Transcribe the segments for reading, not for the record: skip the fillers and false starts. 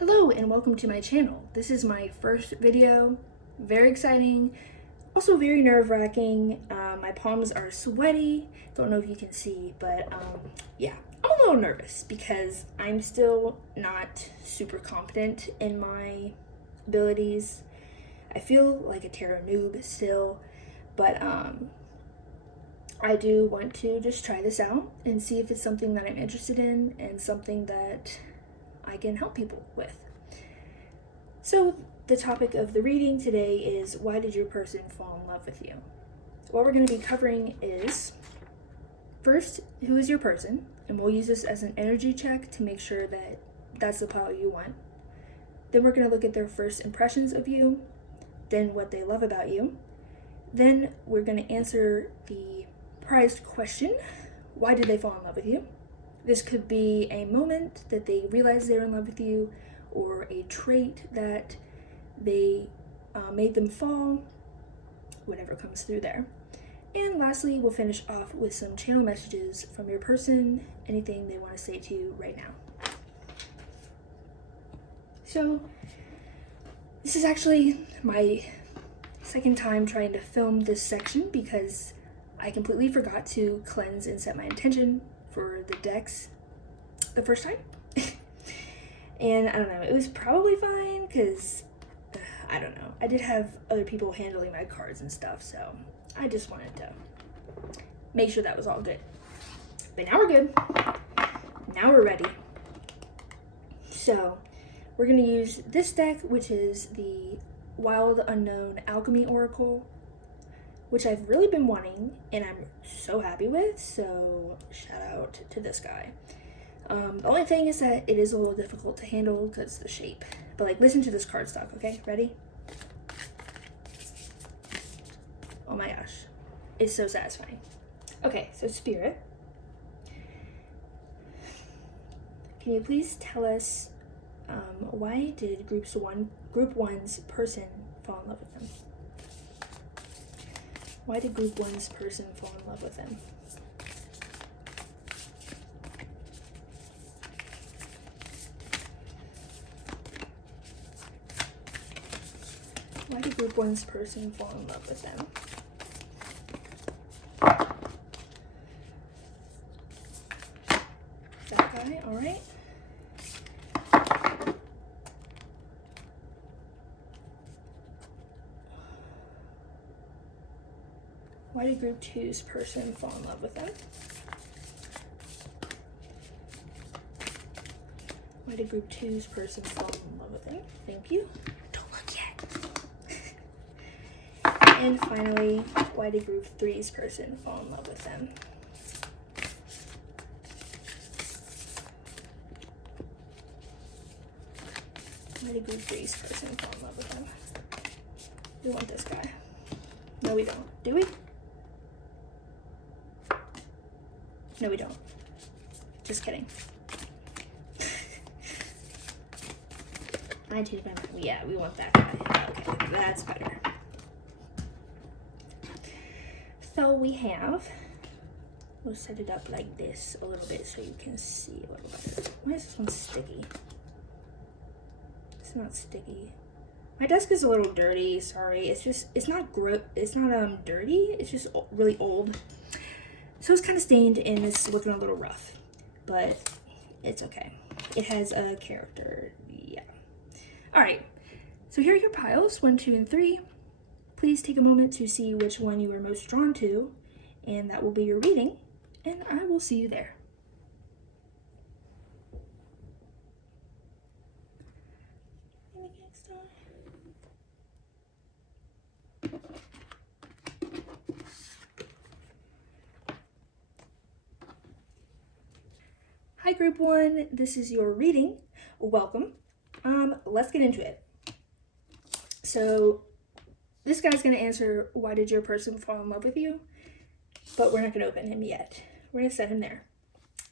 Hello and welcome to my channel. This is my first video, very exciting, also very nerve-wracking. My palms are sweaty, don't know if you can see, but yeah, I'm a little nervous because I'm still not super confident in my abilities. I feel like a tarot noob still, but I do want to just try this out and see if it's something that I'm interested in and something that I can help people with. So the topic of the reading today is, why did your person fall in love with you? What we're going to be covering is, first, who is your person? And we'll use this as an energy check to make sure that that's the pile you want. Then we're going to look at their first impressions of you, then what they love about you. Then we're going to answer the prized question, why did they fall in love with you? This could be a moment that they realized they're in love with you, or a trait that they made them fall, whatever comes through there. And lastly, we'll finish off with some channel messages from your person, anything they want to say to you right now. So, this is actually my second time trying to film this section because I completely forgot to cleanse and set my intention for the decks the first time. And I don't know, it was probably fine because I don't know, I did have other people handling my cards and stuff, so I just wanted to make sure that was all good. But now we're good. Now we're ready. So we're going to use this deck, which is the Wild Unknown Alchemy Oracle, which I've really been wanting and I'm so happy with, so shout out to this guy. The only thing is that it is a little difficult to handle because the shape. But like, listen to this cardstock, okay? Ready? Oh my gosh. It's so satisfying. Okay, so Spirit, can you please tell us why did Group 1's person fall in love with them? Why did Group 1's person fall in love with them? Why did Group 1's person fall in love with them? That guy, alright. Why did Group 2's person fall in love with them? Why did Group 2's person fall in love with them? Thank you. Don't look yet. And finally, why did Group 3's person fall in love with them? Why did Group 3's person fall in love with them? We want this guy. No, we don't. Do we? No, we don't. Just kidding. I changed my mind. Yeah, we want that guy. Okay, that's better. So we have, we'll set it up like this a little bit so you can see a little better. Why is this one sticky? It's not sticky. My desk is a little dirty, sorry. It's not dirty, it's just really old. So it's kind of stained and it's looking a little rough, but it's okay. It has a character, yeah. All right, so here are your piles, 1, 2, and 3. Please take a moment to see which one you are most drawn to, and that will be your reading, and I will see you there. Hi Group 1, this is your reading. Welcome. Let's get into it. So this guy's going to answer, why did your person fall in love with you? But we're not going to open him yet. We're going to set him there.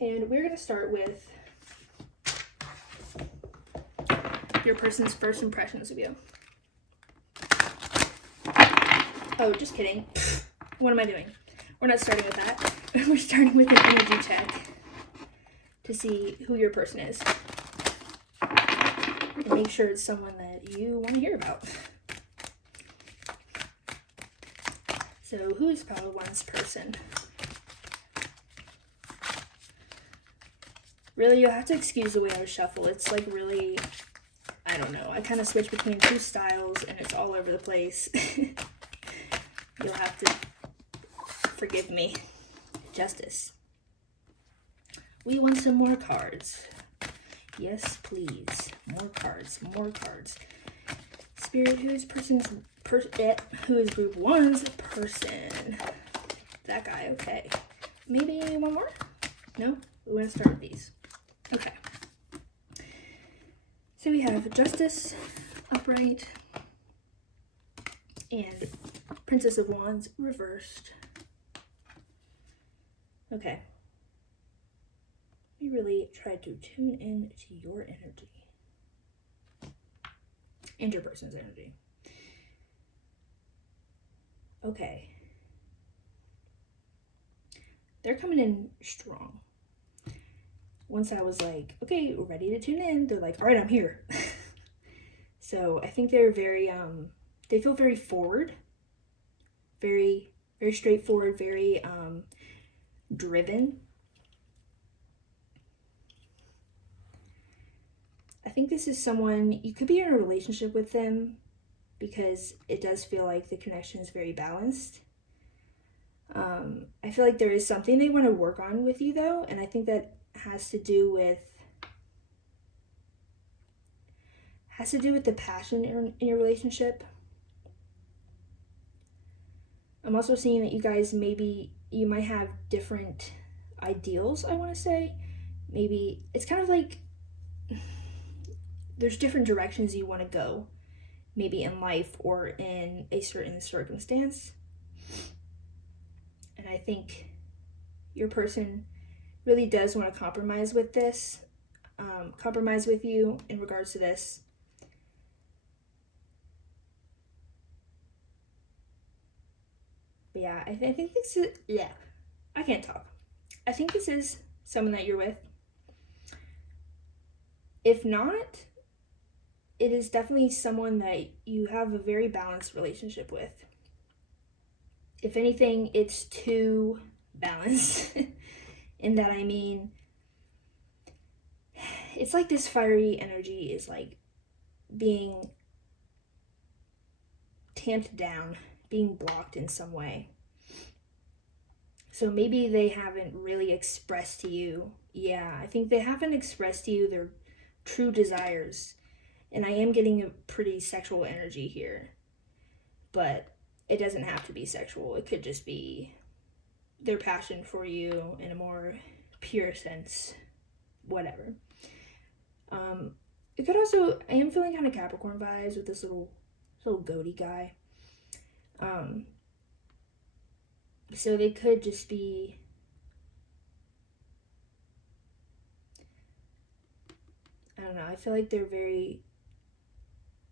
And we're going to start with your person's first impressions of you. Oh, just kidding. What am I doing? We're not starting with that. We're starting with an energy check to see who your person is. make sure it's someone that you want to hear about. So who is Power One's person? Really, you'll have to excuse the way I shuffle. It's like really, I don't know. I kind of switch between two styles and it's all over the place. You'll have to forgive me. Justice. We want some more cards. Yes, please. More cards. More cards. Spirit, who is who is group 1's person? That guy. Okay. Maybe one more? No? We want to start with these. Okay. So we have Justice, Upright, and Princess of Wands reversed. Okay. We really tried to tune in to your energy and your person's energy. Okay. They're coming in strong. Once I was like, okay, we're ready to tune in, they're like, all right, I'm here. So I think they're very, they feel very forward, very, very straightforward, very driven. I think this is someone, you could be in a relationship with them because it does feel like the connection is very balanced. I feel like there is something they want to work on with you though, and I think that has to do with the passion in your relationship. I'm also seeing that you guys you might have different ideals, I want to say. Maybe it's kind of like there's different directions you want to go, maybe in life or in a certain circumstance. And I think your person really does want to compromise with this, compromise with you in regards to this. But yeah, I think this is, I can't talk. I think this is someone that you're with. If not, it is definitely someone that you have a very balanced relationship with. If anything, it's too balanced. In that I mean, it's like this fiery energy is like being tamped down, being blocked in some way. So maybe they haven't really expressed to you. Yeah, I think they haven't expressed to you their true desires. And I am getting a pretty sexual energy here. But it doesn't have to be sexual. It could just be their passion for you in a more pure sense. Whatever. It could also, I am feeling kind of Capricorn vibes with this little goatee guy. So they could just be, I don't know, I feel like they're very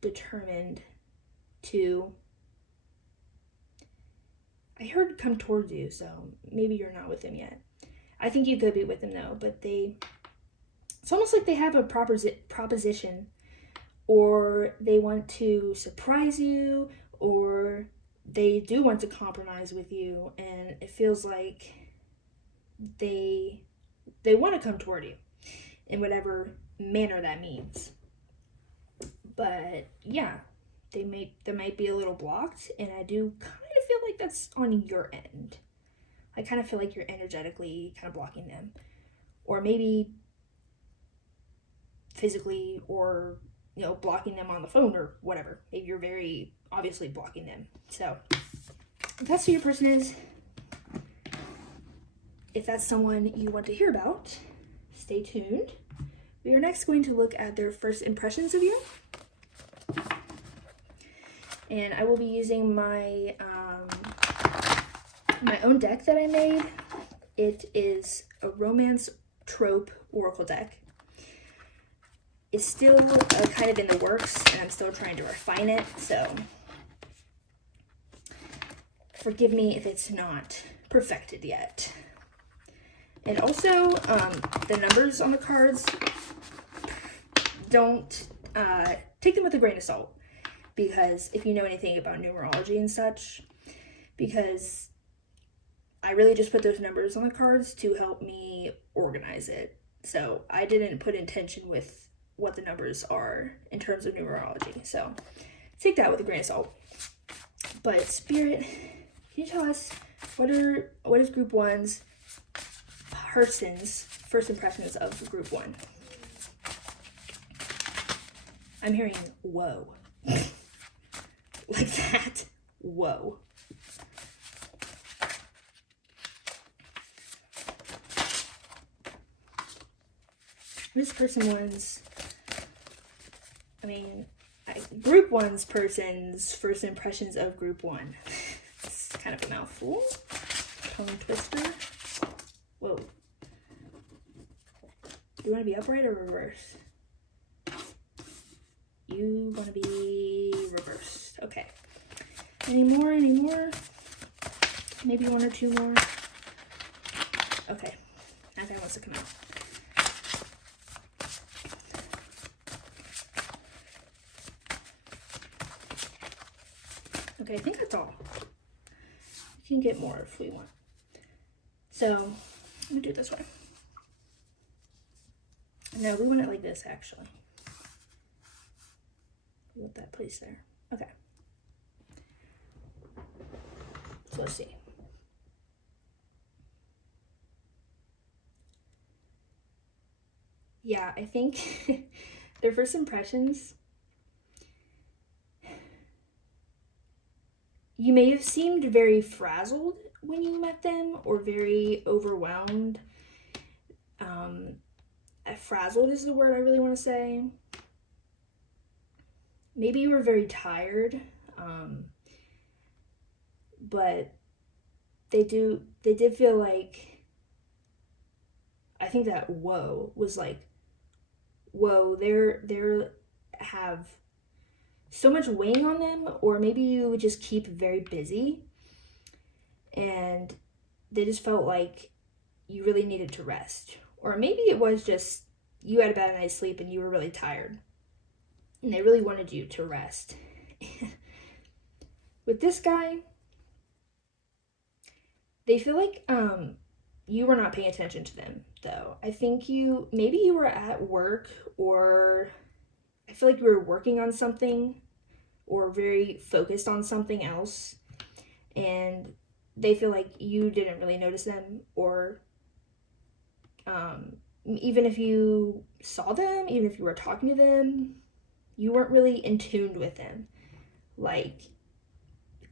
determined to, I heard come towards you, so maybe you're not with him yet. I think you could be with him though, but it's almost like they have a proposition, or they want to surprise you, or they do want to compromise with you, and it feels like they want to come toward you in whatever manner that means. But yeah, they might be a little blocked, and I do kind of feel like that's on your end. I kind of feel like you're energetically kind of blocking them, or maybe physically, or blocking them on the phone or whatever. Maybe you're very obviously blocking them. So if that's who your person is, if that's someone you want to hear about, stay tuned. We are next going to look at their first impressions of you. And I will be using my my own deck that I made. It is a romance trope oracle deck. It's still kind of in the works, and I'm still trying to refine it, so forgive me if it's not perfected yet. And also, the numbers on the cards take them with a grain of salt, because if you know anything about numerology and such, because I really just put those numbers on the cards to help me organize it. So I didn't put intention with what the numbers are in terms of numerology. So take that with a grain of salt. But Spirit, can you tell us what is Group 1's person's first impressions of Group 1? I'm hearing whoa. Like that. Whoa. This person was, Group 1's person's first impressions of Group 1. It's kind of a mouthful. Tongue twister. Whoa. Do you want to be upright or reverse? You want to be reversed. Okay. Any more? Maybe one or two more. Okay. That guy wants to come out. Okay, I think that's all. We can get more if we want. So, let me do it this way. No, we want it like this, actually. We want that place there. Okay. So let's see. Yeah, I think their first impressions, you may have seemed very frazzled when you met them, or very overwhelmed. Frazzled is the word I really want to say. Maybe you were very tired, but they did feel like, I think that whoa was like, whoa, they're have so much weighing on them, or maybe you would just keep very busy and they just felt like you really needed to rest. Or maybe it was just you had a bad night's sleep and you were really tired and they really wanted you to rest. With this guy, they feel like you were not paying attention to them, though. I think maybe you were at work, or I feel like you were working on something or very focused on something else, and they feel like you didn't really notice them, or even if you saw them, even if you were talking to them, you weren't really in tune with them. Like,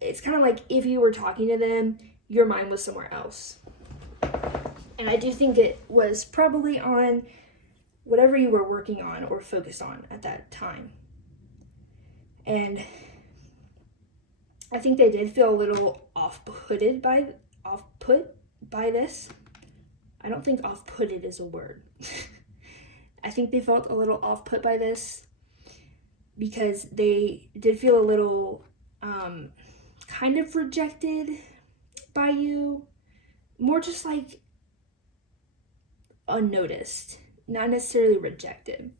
it's kind of like if you were talking to them, your mind was somewhere else. And I do think it was probably on whatever you were working on or focused on at that time. And I think they did feel a little off-put by this. I don't think off-putted is a word. I think they felt a little off-put by this because they did feel a little kind of rejected by you. More just like unnoticed, not necessarily rejected.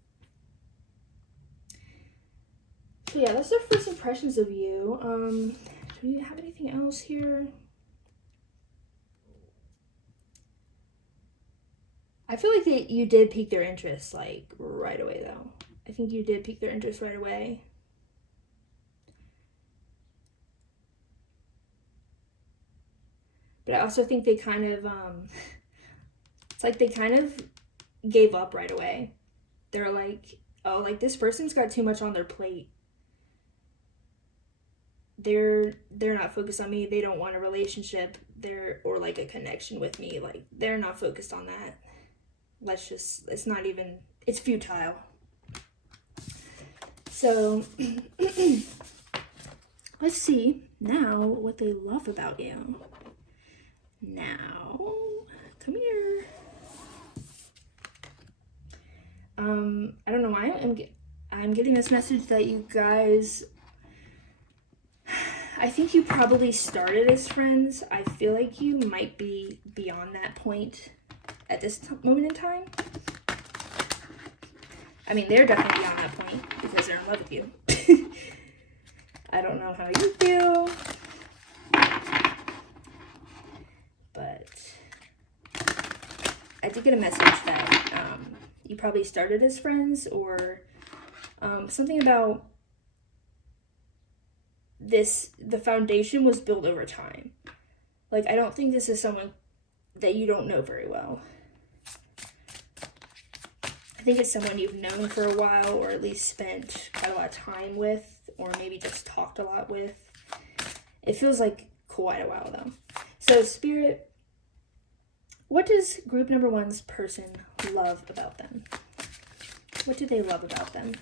So yeah, that's their first impressions of you. Do you have anything else here? I feel like you did pique their interest, like, right away, though. I think you did pique their interest right away. But I also think they kind of, it's like they kind of gave up right away. They're like, oh, like, this person's got too much on their plate. They're not focused on me. They don't want a relationship. Or like a connection with me. Like, they're not focused on that. It's not even, it's futile. So, let's see now what they love about you. Now, come here. I don't know why I'm getting this message that you guys, I think you probably started as friends. I feel like you might be beyond that point at this moment in time. I mean, they're definitely beyond that point because they're in love with you. I don't know how you feel, but I did get a message that you probably started as friends, or something about the foundation was built over time. Like, I don't think this is someone that you don't know very well. I think it's someone you've known for a while, or at least spent quite a lot of time with, or maybe just talked a lot with. It feels like quite a while though. So Spirit, what does group number one's person love about them? What do they love about them?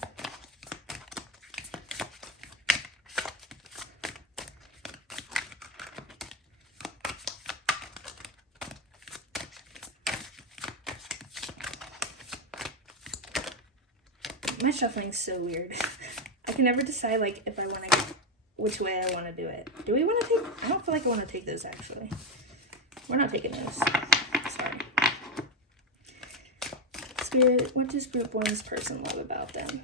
My shuffling's so weird. I can never decide, like, if I want to, which way I want to do it. Do we want to take, I don't feel like I want to take those, actually. We're not taking those. Sorry. Spirit, what does group one's person love about them?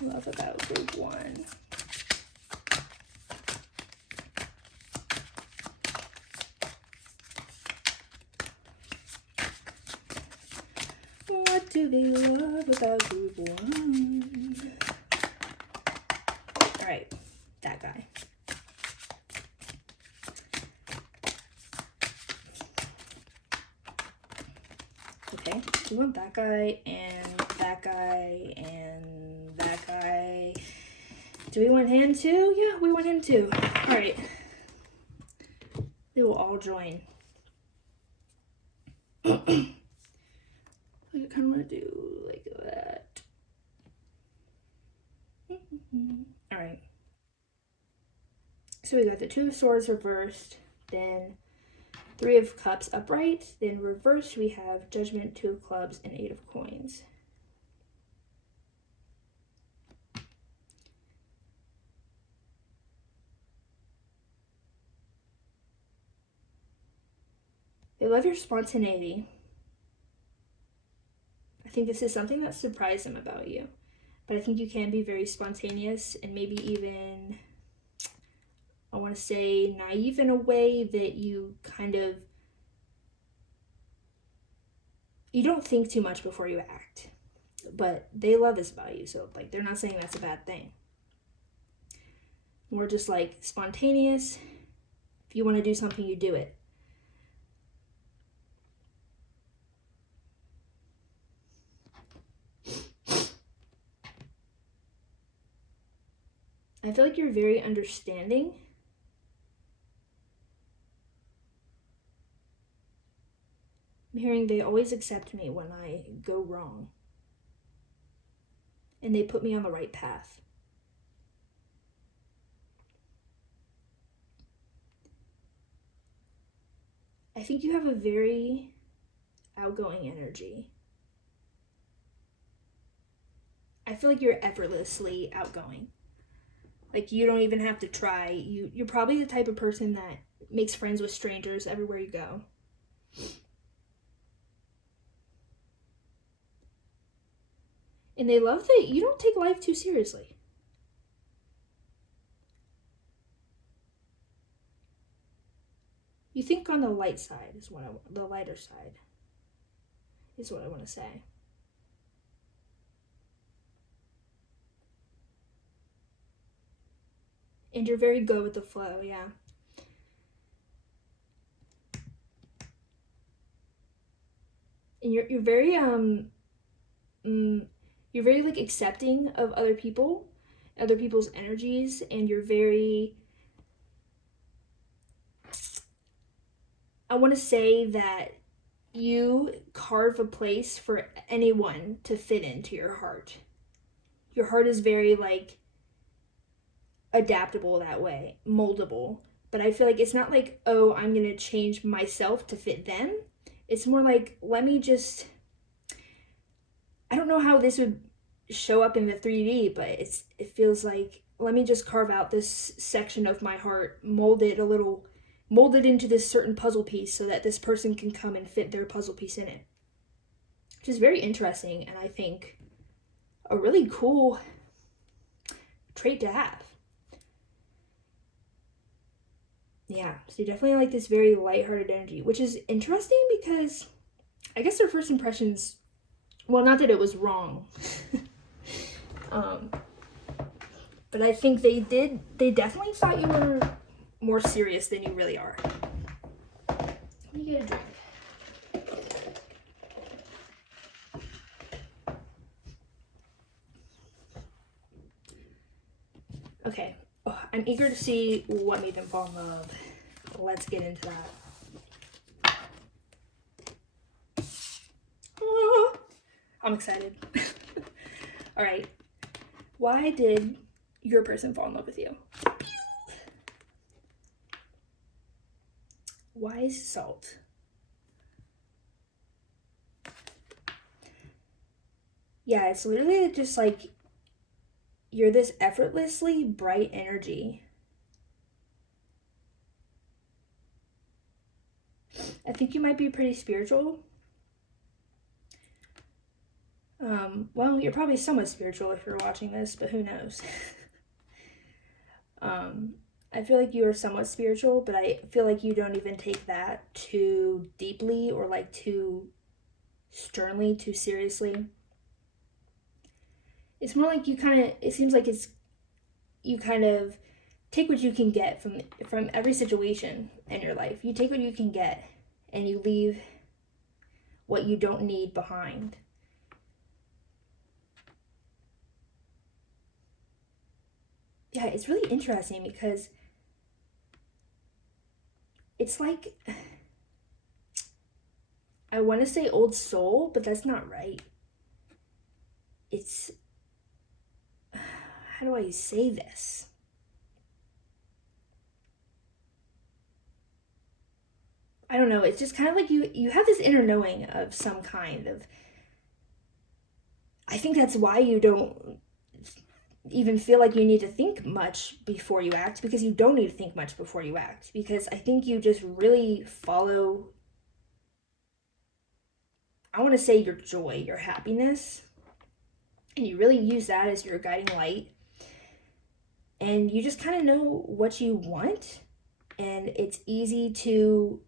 Love about group one. What do they love about group one? All right, that guy. Okay, we want that guy and that guy and that guy. Do we want him too? Yeah, we want him too. All right. They will all join. I kind of want to do like that. All right. So we got the Two of Swords reversed, then Three of Cups upright, then reversed we have Judgment, Two of Clubs, and Eight of Coins. They love your spontaneity. I think this is something that surprised them about you. But I think you can be very spontaneous and maybe even, I want to say, naive in a way that you kind of, you don't think too much before you act. But they love this about you, so like they're not saying that's a bad thing. More just like spontaneous. If you want to do something, you do it. I feel like you're very understanding. I'm hearing they always accept me when I go wrong. And they put me on the right path. I think you have a very outgoing energy. I feel like you're effortlessly outgoing. Like, you don't even have to try. You're probably the type of person that makes friends with strangers everywhere you go. And they love that you don't take life too seriously. You think on the light side is the lighter side is what I want to say. And you're very good with the flow, yeah. And you're very you're very like accepting of other people's energies, and you're very, I want to say that you carve a place for anyone to fit into your heart. Your heart is very like adaptable that way, moldable. But I feel like it's not like, oh, I'm gonna change myself to fit them. It's more like, let me just, I don't know how this would show up in the 3D, but it feels like, let me just carve out this section of my heart, mold it into this certain puzzle piece so that this person can come and fit their puzzle piece in it. Which is very interesting, and I think a really cool trait to have. Yeah, so you definitely like this very lighthearted energy, which is interesting because I guess their first impressions, well, not that it was wrong, but I think they definitely thought you were more serious than you really are. Let me get a drink. Okay, I'm eager to see what made them fall in love. Let's get into that. Oh, I'm excited. All right, why did your person fall in love with you? Wise salt. Yeah, it's literally just like you're this effortlessly bright energy. I think you might be pretty spiritual. Well, you're probably somewhat spiritual if you're watching this, but who knows? I feel like you are somewhat spiritual, but I feel like you don't even take that too deeply or like too sternly, too seriously. It's more like it seems like you kind of take what you can get from every situation in your life. You take what you can get and you leave what you don't need behind. Yeah, it's really interesting because it's like, I want to say old soul, but that's not right. It's, how do I say this? I don't know. It's just kind of like you have this inner knowing of some kind of, I think that's why you don't even feel like you need to think much before you act, because you don't need to think much before you act, because I think you just really follow, I want to say, your joy, your happiness, and you really use that as your guiding light, and you just kind of know what you want, and it's easy to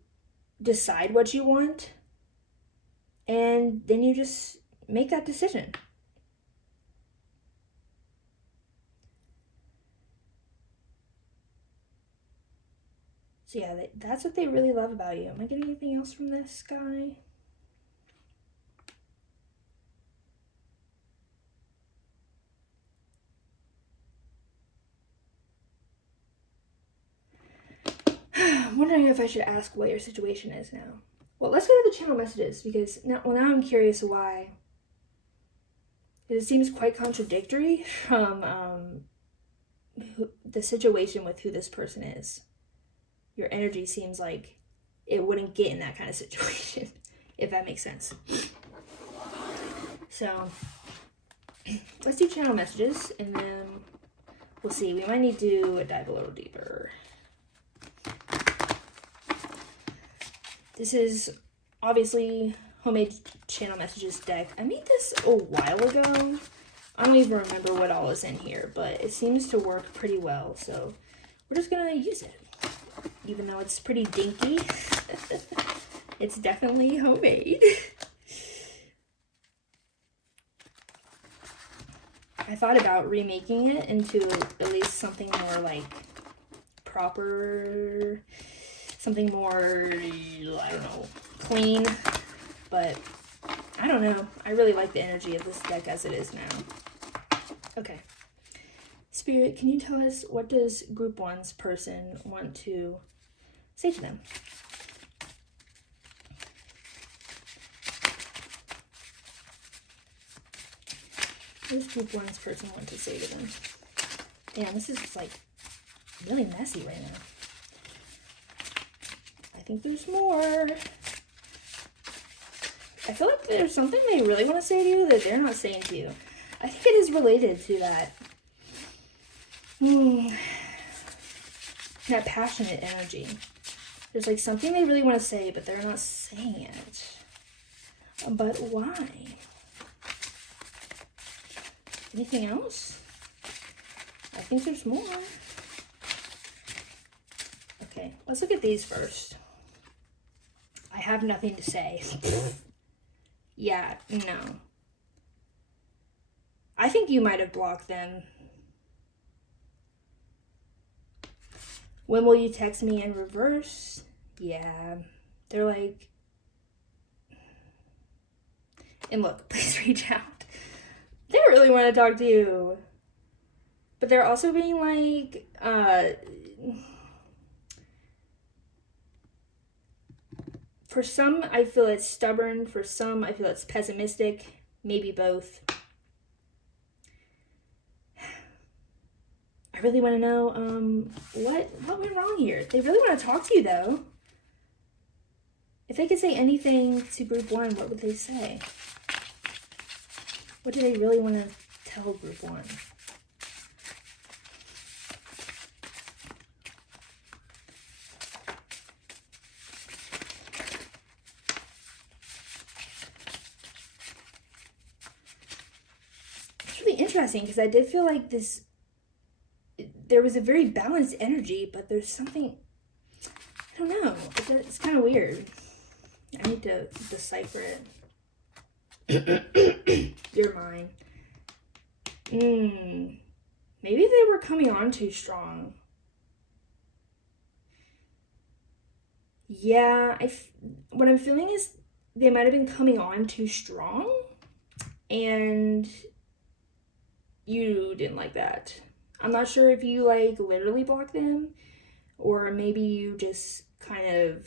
decide what you want, and then you just make that decision. So yeah, that's what they really love about you. Am I getting anything else from this guy? I'm wondering if I should ask what your situation is now. Well, let's go to the channel messages, because now I'm curious why. It seems quite contradictory from the situation with who this person is. Your energy seems like it wouldn't get in that kind of situation, if that makes sense. So let's do channel messages, and then we'll see. We might need to dive a little deeper. This is obviously homemade channel messages deck. I made this a while ago. I don't even remember what all is in here, but it seems to work pretty well, so we're just gonna use it. Even though it's pretty dinky, it's definitely homemade. I thought about remaking it into at least something more like proper, something more, I don't know, clean, but I don't know. I really like the energy of this deck as it is now. Okay. Spirit, can you tell us, what does Group 1's person want to say to them? What does Group 1's person want to say to them? Damn, this is just like really messy right now. I think there's more. I feel like there's something they really want to say to you that they're not saying to you. I think it is related to that. That passionate energy. There's like something they really want to say, but they're not saying it. But why? Anything else? I think there's more. Okay, let's look at these first. I have nothing to say. Yeah, no. I think you might have blocked them. When will you text me in reverse? Yeah, they're like, and look, please reach out. They really want to talk to you. But they're also being like, for some, I feel it's stubborn. For some, I feel it's pessimistic. Maybe both. I really want to know, what went wrong here? They really want to talk to you, though. If they could say anything to group one, what would they say? What do they really want to tell group one? It's really interesting because I did feel like there was a very balanced energy, but there's something, I don't know, it's kind of weird. I need to decipher it. You're mine. Maybe they were coming on too strong. Yeah, what I'm feeling is they might have been coming on too strong, and you didn't like that. I'm not sure if you like literally blocked them, or maybe you just kind of,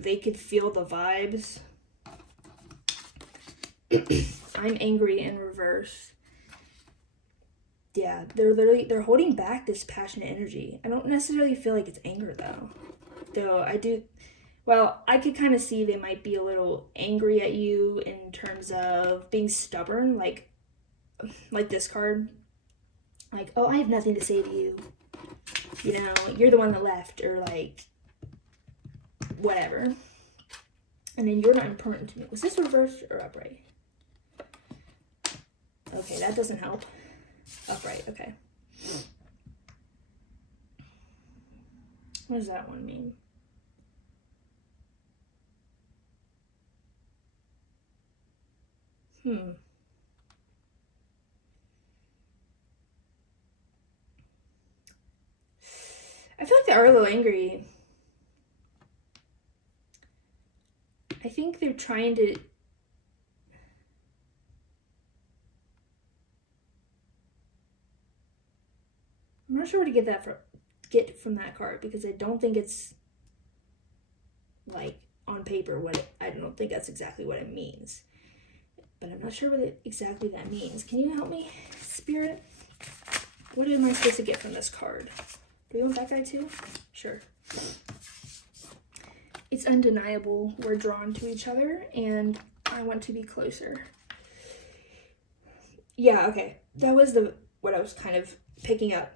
they could feel the vibes. I'm angry in reverse. Yeah, they're holding back this passionate energy. I don't necessarily feel like it's anger though. Though I do, well, I could kind of see they might be a little angry at you in terms of being stubborn, like this card. Like, oh, I have nothing to say to you. You know, you're the one that left, or like, whatever. And then you're not important to me. Was this reversed or upright? Okay, that doesn't help. Upright, okay. What does that one mean? I feel like they are a little angry. I think they're trying to... I'm not sure where to get from that card, because I don't think it's like on paper I don't think that's exactly what it means. But I'm not sure what exactly that means. Can you help me, Spirit? What am I supposed to get from this card? Do we want that guy too? Sure. It's undeniable we're drawn to each other, and I want to be closer. Yeah, okay. That was what I was kind of picking up.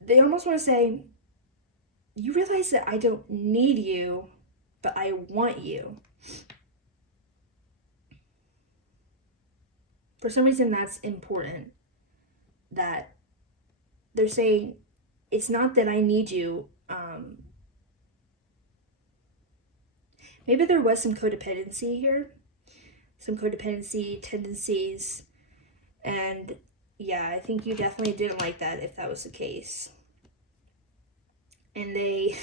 They almost want to say, you realize that I don't need you, but I want you. For some reason, that's important. That they're saying, it's not that I need you. Maybe there was some codependency here. Some codependency tendencies. And yeah, I think you definitely didn't like that if that was the case. And they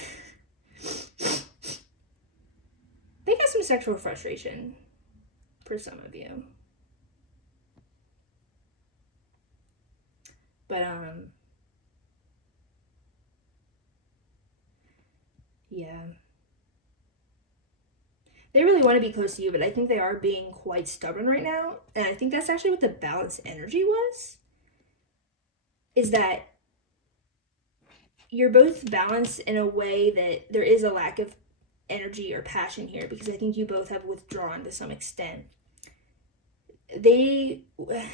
got some sexual frustration for some of you. But yeah. They really want to be close to you, but I think they are being quite stubborn right now. And I think that's actually what the balanced energy was. Is that you're both balanced in a way that there is a lack of energy or passion here, because I think you both have withdrawn to some extent. They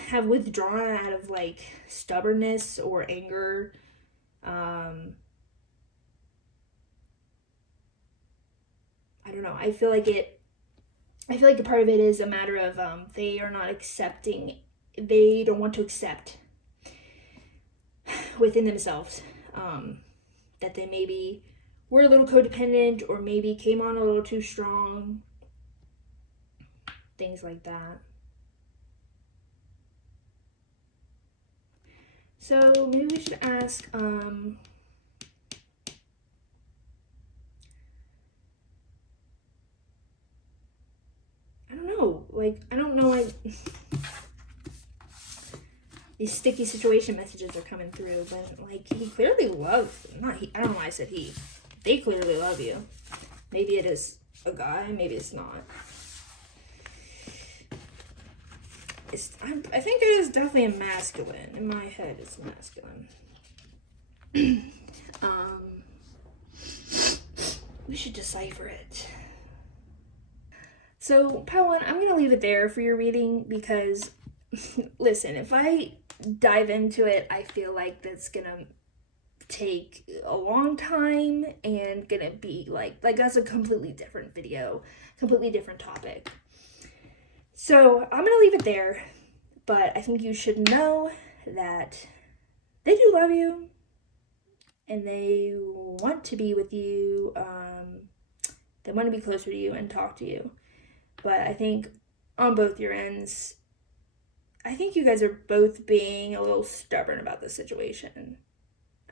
have withdrawn out of like stubbornness or anger. I don't know. I feel like a part of it is a matter of they are not accepting they don't want to accept within themselves, that they maybe were a little codependent or maybe came on a little too strong, things like that. So maybe we should ask, I don't know, these sticky situation messages are coming through, but like, he clearly loves, I don't know why I said he. They clearly love you. Maybe it is a guy, maybe it's not. I think it is definitely a masculine. In my head, it's masculine. We should decipher it. So, pile one, I'm going to leave it there for your reading because, listen, if I dive into it, I feel like that's going to take a long time and going to be like that's a completely different video, completely different topic. So, I'm going to leave it there, but I think you should know that they do love you and they want to be with you. They want to be closer to you and talk to you. But I think on both your ends, I think you guys are both being a little stubborn about this situation,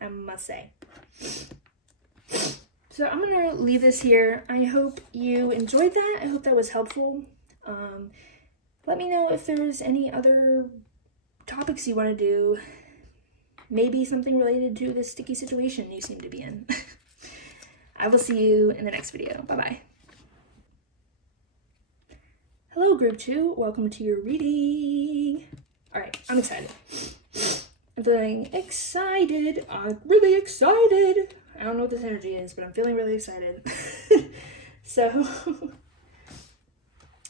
I must say. So I'm going to leave this here. I hope you enjoyed that. I hope that was helpful. Let me know if there's any other topics you want to do. Maybe something related to this sticky situation you seem to be in. I will see you in the next video. Bye-bye. Hello, Group 2. Welcome to your reading. Alright, I'm excited. I'm feeling excited. I'm really excited. I don't know what this energy is, but I'm feeling really excited. So,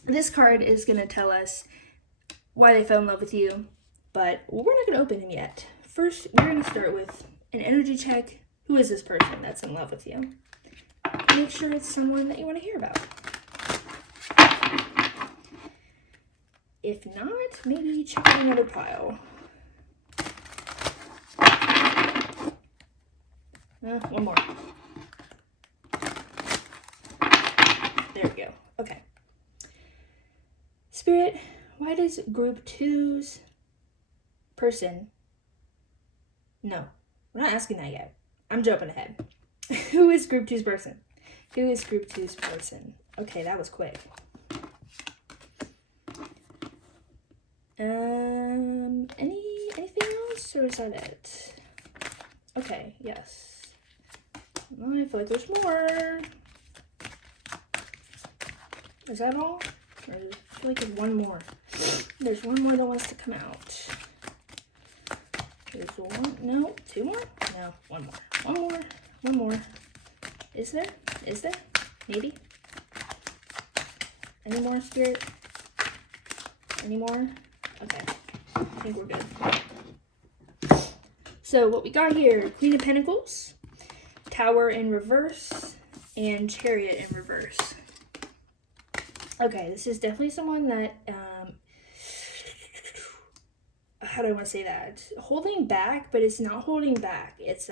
this card is going to tell us why they fell in love with you, but we're not going to open him yet. First, we're going to start with an energy check. Who is this person that's in love with you? Make sure it's someone that you want to hear about. If not, maybe check out another pile. One more. There we go. Okay. Spirit, why does Group 2's person... No, we're not asking that yet. I'm jumping ahead. Who is Group 2's person? Who is Group 2's person? Okay, that was quick. Anything else, or is that it? Okay, yes. Well, I feel like there's more. Is that all? Or I feel like there's one more. There's one more that wants to come out. There's one, no, two more? No, one more. One more, one more. Is there? Is there? Maybe? Any more, Spirit? Any more? Okay, I think we're good. So what we got here, Queen of Pentacles, Tower in reverse, and Chariot in reverse. Okay, this is definitely someone that, how do I want to say that? Holding back, but it's not holding back. It's,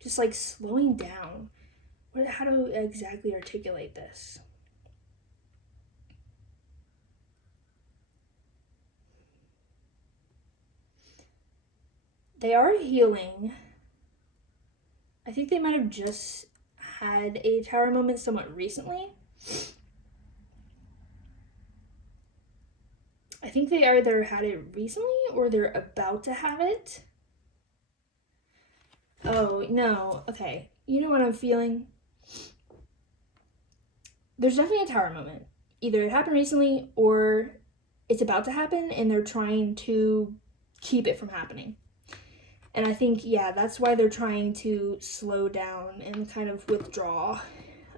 just like slowing down. How to exactly articulate this? They are healing. I think they might have just had a tower moment somewhat recently. I think they either had it recently or they're about to have it. Oh, no. Okay. You know what I'm feeling? There's definitely a tower moment. Either it happened recently or it's about to happen and they're trying to keep it from happening. And I think, yeah, that's why they're trying to slow down and kind of withdraw.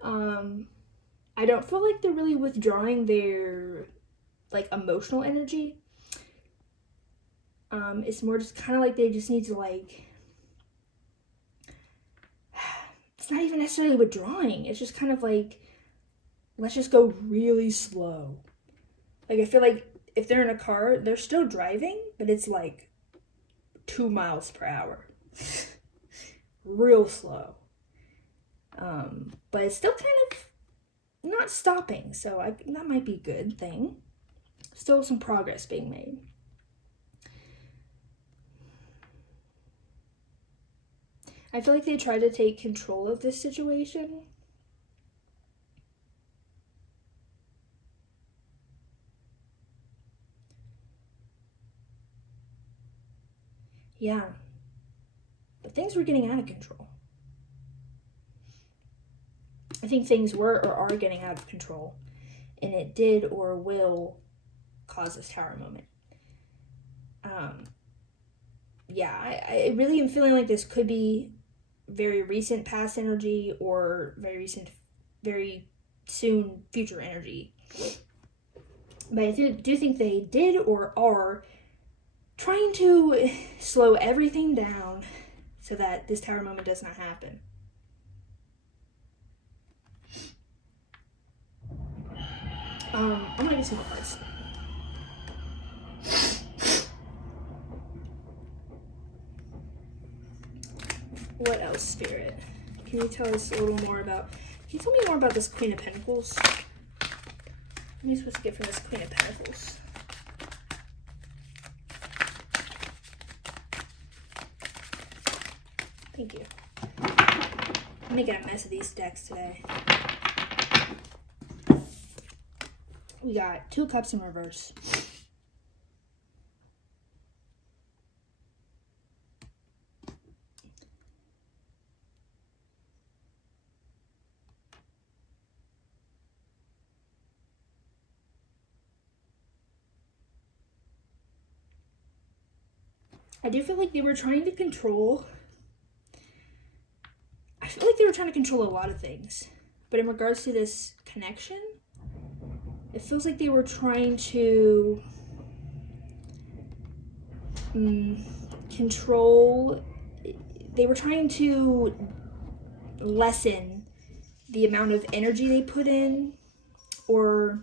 I don't feel like they're really withdrawing their, like, emotional energy. It's more just kind of like they just need to, like... It's not even necessarily withdrawing. It's just kind of like let's just go really slow. Like, I feel like if they're in a car, they're still driving, but it's like 2 miles per hour. Real slow. But it's still kind of not stopping, so that might be a good thing. Still some progress being made. I feel like they try to take control of this situation. Yeah. But things were getting out of control. I think things were or are getting out of control. And it did or will cause this tower moment. Yeah, I really am feeling like this could be very recent past energy or very soon future energy. But I do think they did or are trying to slow everything down so that this tower moment does not happen. I'm gonna get some cards. What else, Spirit? Can you tell us a little more about... Can you tell me more about this Queen of Pentacles? What am I supposed to get from this Queen of Pentacles? Thank you. I'm making a mess of these decks today. We got 2 cups in reverse. I do feel like they were trying to control... I feel like they were trying to control a lot of things. But in regards to this connection, it feels like they were trying to control... They were trying to lessen the amount of energy they put in, or...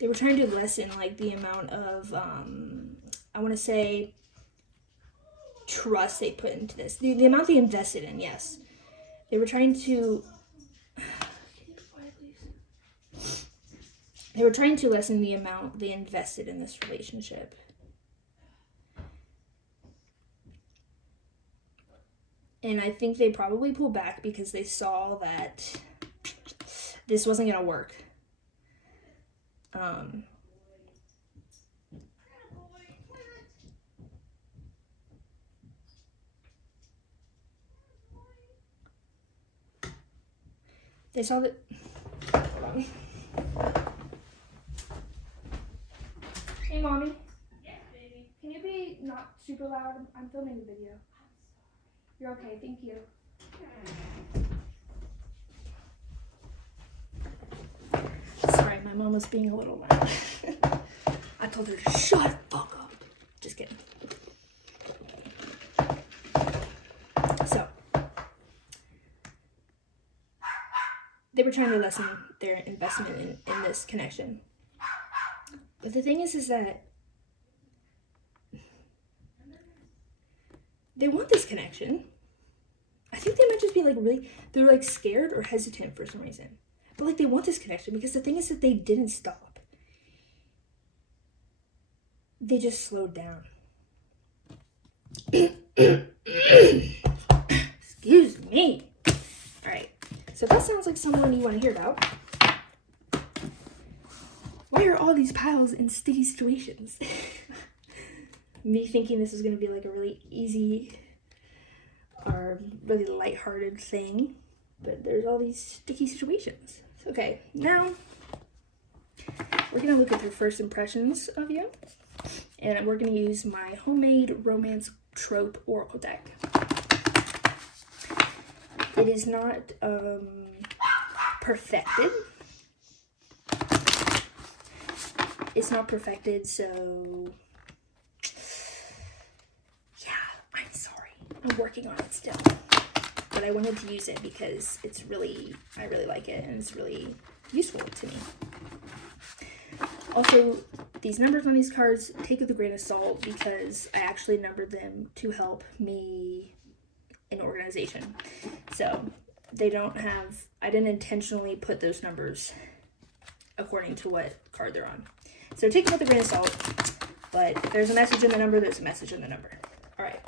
They were trying to lessen, like, the amount of, I want to say, trust they put into this. The amount they invested in, yes. They were trying to... They were trying to lessen the amount they invested in this relationship. And I think they probably pulled back because they saw that this wasn't going to work. They saw that... Hold on. Hey, Mommy. Yes, baby. Can you be not super loud? I'm filming the video. You're okay, thank you. Sorry, my mom was being a little loud. I told her to shut the fuck up. Just kidding. So, they were trying to lessen their investment in this connection. But the thing is that they want this connection. I think they might just be like really, they're like scared or hesitant for some reason. But like they want this connection because the thing is that they didn't stop. They just slowed down. Excuse me. All right. So that sounds like someone you want to hear about. Why are all these piles in sticky situations? Me thinking this is going to be like a really easy or really lighthearted thing, but there's all these sticky situations. Okay, now we're going to look at their first impressions of you, and we're going to use my homemade romance trope oracle deck. It is not perfected. it's not perfected, so yeah, I'm sorry. I'm working on it still. But I wanted to use it because I really like it, and it's really useful to me. Also, these numbers on these cards, take with a grain of salt because I actually numbered them to help me in organization. So I didn't intentionally put those numbers according to what card they're on. So take it with a grain of salt, but if there's a message in the number, there's a message in the number. All right.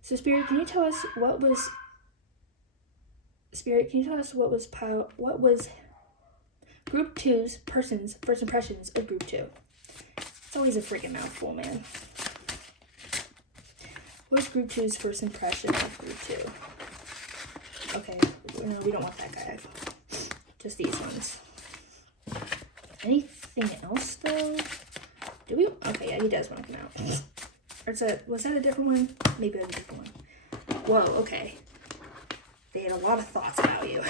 So Spirit, can you tell us what was Group 2's person's first impressions of Group 2? It's always a freaking mouthful, man. What was Group 2's first impression of Group 2? Okay, no, we don't want that guy. Just these ones. Anything else, though? Do we? Okay, yeah, he does want to come out. Or was that a different one? Maybe that was a different one. Whoa, okay. They had a lot of thoughts about you.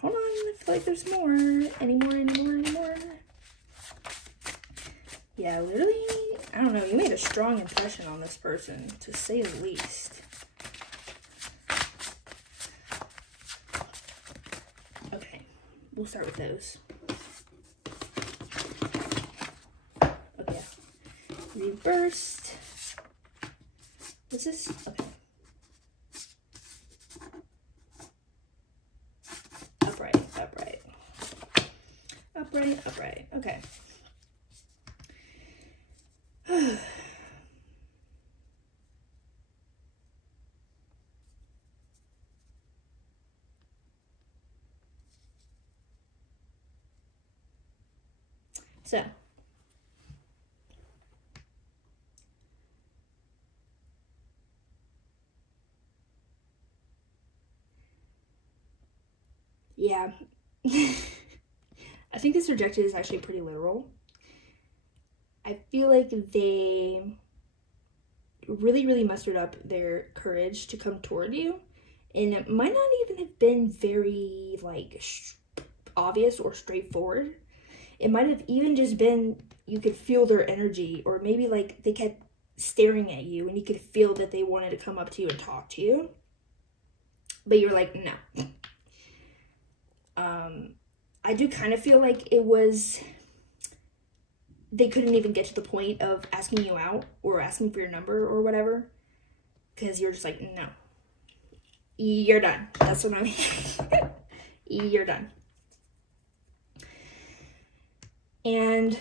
Hold on, I feel like there's more. Any more? Yeah, literally, I don't know, you made a strong impression on this person, to say the least. Okay, we'll start with those. Okay, reversed. What's this? Okay. Upright. Okay. So, yeah. I think this rejected is actually pretty literal. I feel like they really, really mustered up their courage to come toward you. And it might not even have been very, like, obvious or straightforward. It might have even just been, you could feel their energy, or maybe, like, they kept staring at you and you could feel that they wanted to come up to you and talk to you. But you're like, no. I do kind of feel like they couldn't even get to the point of asking you out or asking for your number or whatever, because you're just like, no, you're done. That's what I mean. You're done. And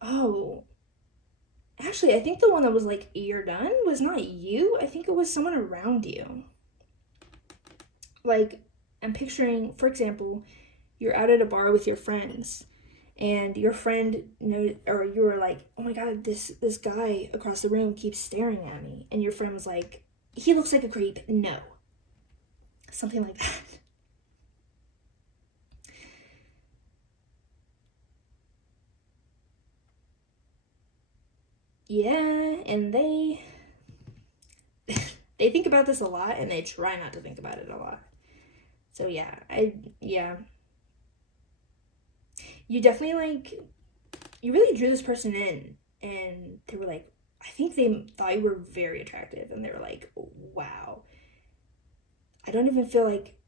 oh, actually, I think the one that was like, you're done was not you. I think it was someone around you. Like, I'm picturing, for example, you're out at a bar with your friends, and your friend or you were like, oh my god, this guy across the room keeps staring at me, and your friend was like, he looks like a creep. No. Something like that. Yeah, and they think about this a lot, and they try not to think about it a lot. So yeah, you definitely, like, you really drew this person in, and they were like, I think they thought you were very attractive, and they were like, wow. I don't even feel like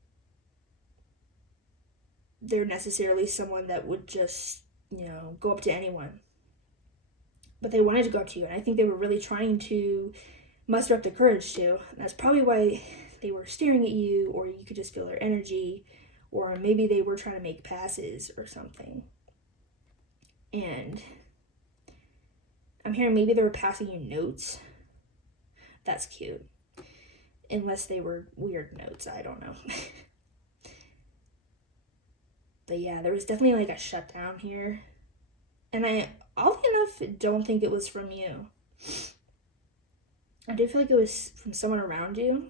they're necessarily someone that would just, go up to anyone. But they wanted to go up to you, and I think they were really trying to muster up the courage to. And that's probably why they were staring at you, or you could just feel their energy, or maybe they were trying to make passes or something. And I'm hearing maybe they were passing you notes. That's cute. Unless they were weird notes, I don't know. But yeah, there was definitely like a shutdown here. And I, oddly enough, don't think it was from you. I do feel like it was from someone around you.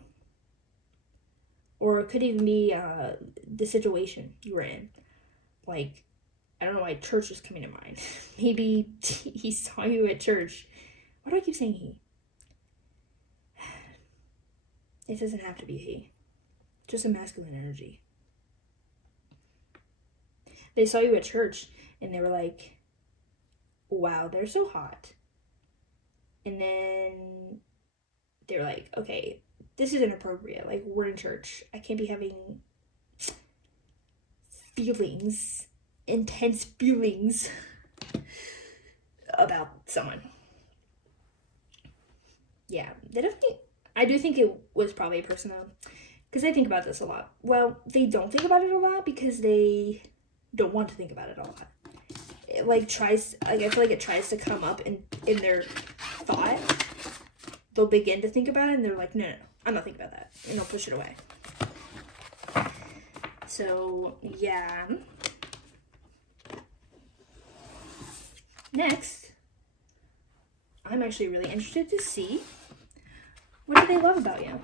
Or it could even be the situation you were in. like, I don't know why church is coming to mind. Maybe he saw you at church. Why do I keep saying he? It doesn't have to be he. Just a masculine energy. They saw you at church and they were like, wow, they're so hot. And then they were like, okay, this is inappropriate. Like, we're in church. I can't be having feelings, intense feelings about someone. Yeah, they definitely, I do think it was probably a person though, because they think about this a lot. Well, they don't think about it a lot because they don't want to think about it a lot. It like tries, like I feel like it tries to come up in their thought. They'll begin to think about it and they're like, no, I'm not thinking about that, and they'll push it away. So yeah. Next, I'm actually really interested to see, what do they love about you?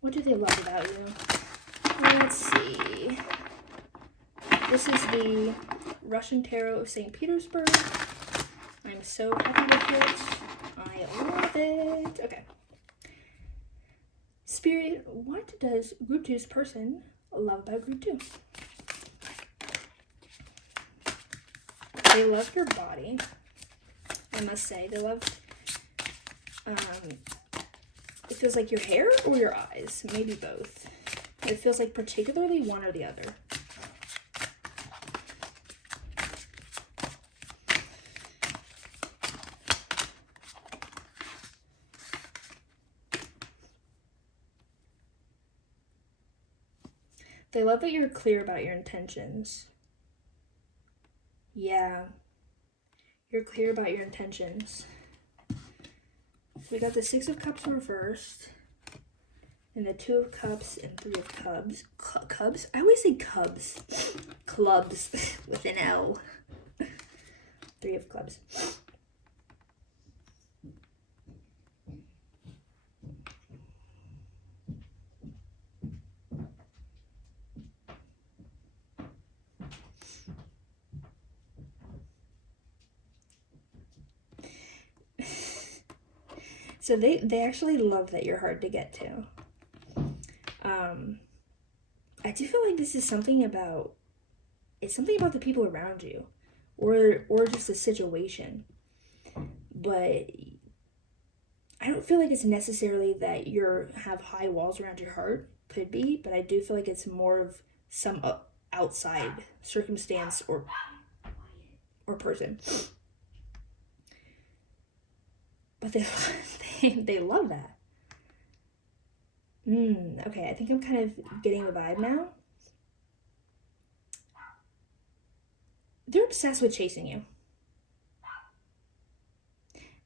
What do they love about you? Let's see. This is the Russian Tarot of St. Petersburg. I'm so happy with it. I love it. Okay. Spirit, what does Group 2's person love about Group 2? They love your body. I must say, they love, it feels like your hair or your eyes, maybe both. It feels like particularly one or the other. They love that you're clear about your intentions. Yeah. You're clear about your intentions. We got the Six of Cups reversed, and the Two of Cups and Three of Cups. Cubs? I always say cubs. Clubs with an L. Three of Clubs. So they actually love that you're hard to get to. I do feel like this is something about, it's something about the people around you, or just the situation. But I don't feel like it's necessarily that you have high walls around your heart. Could be, but I do feel like it's more of some outside circumstance or person. But they love that. Okay, I think I'm kind of getting the vibe now. They're obsessed with chasing you.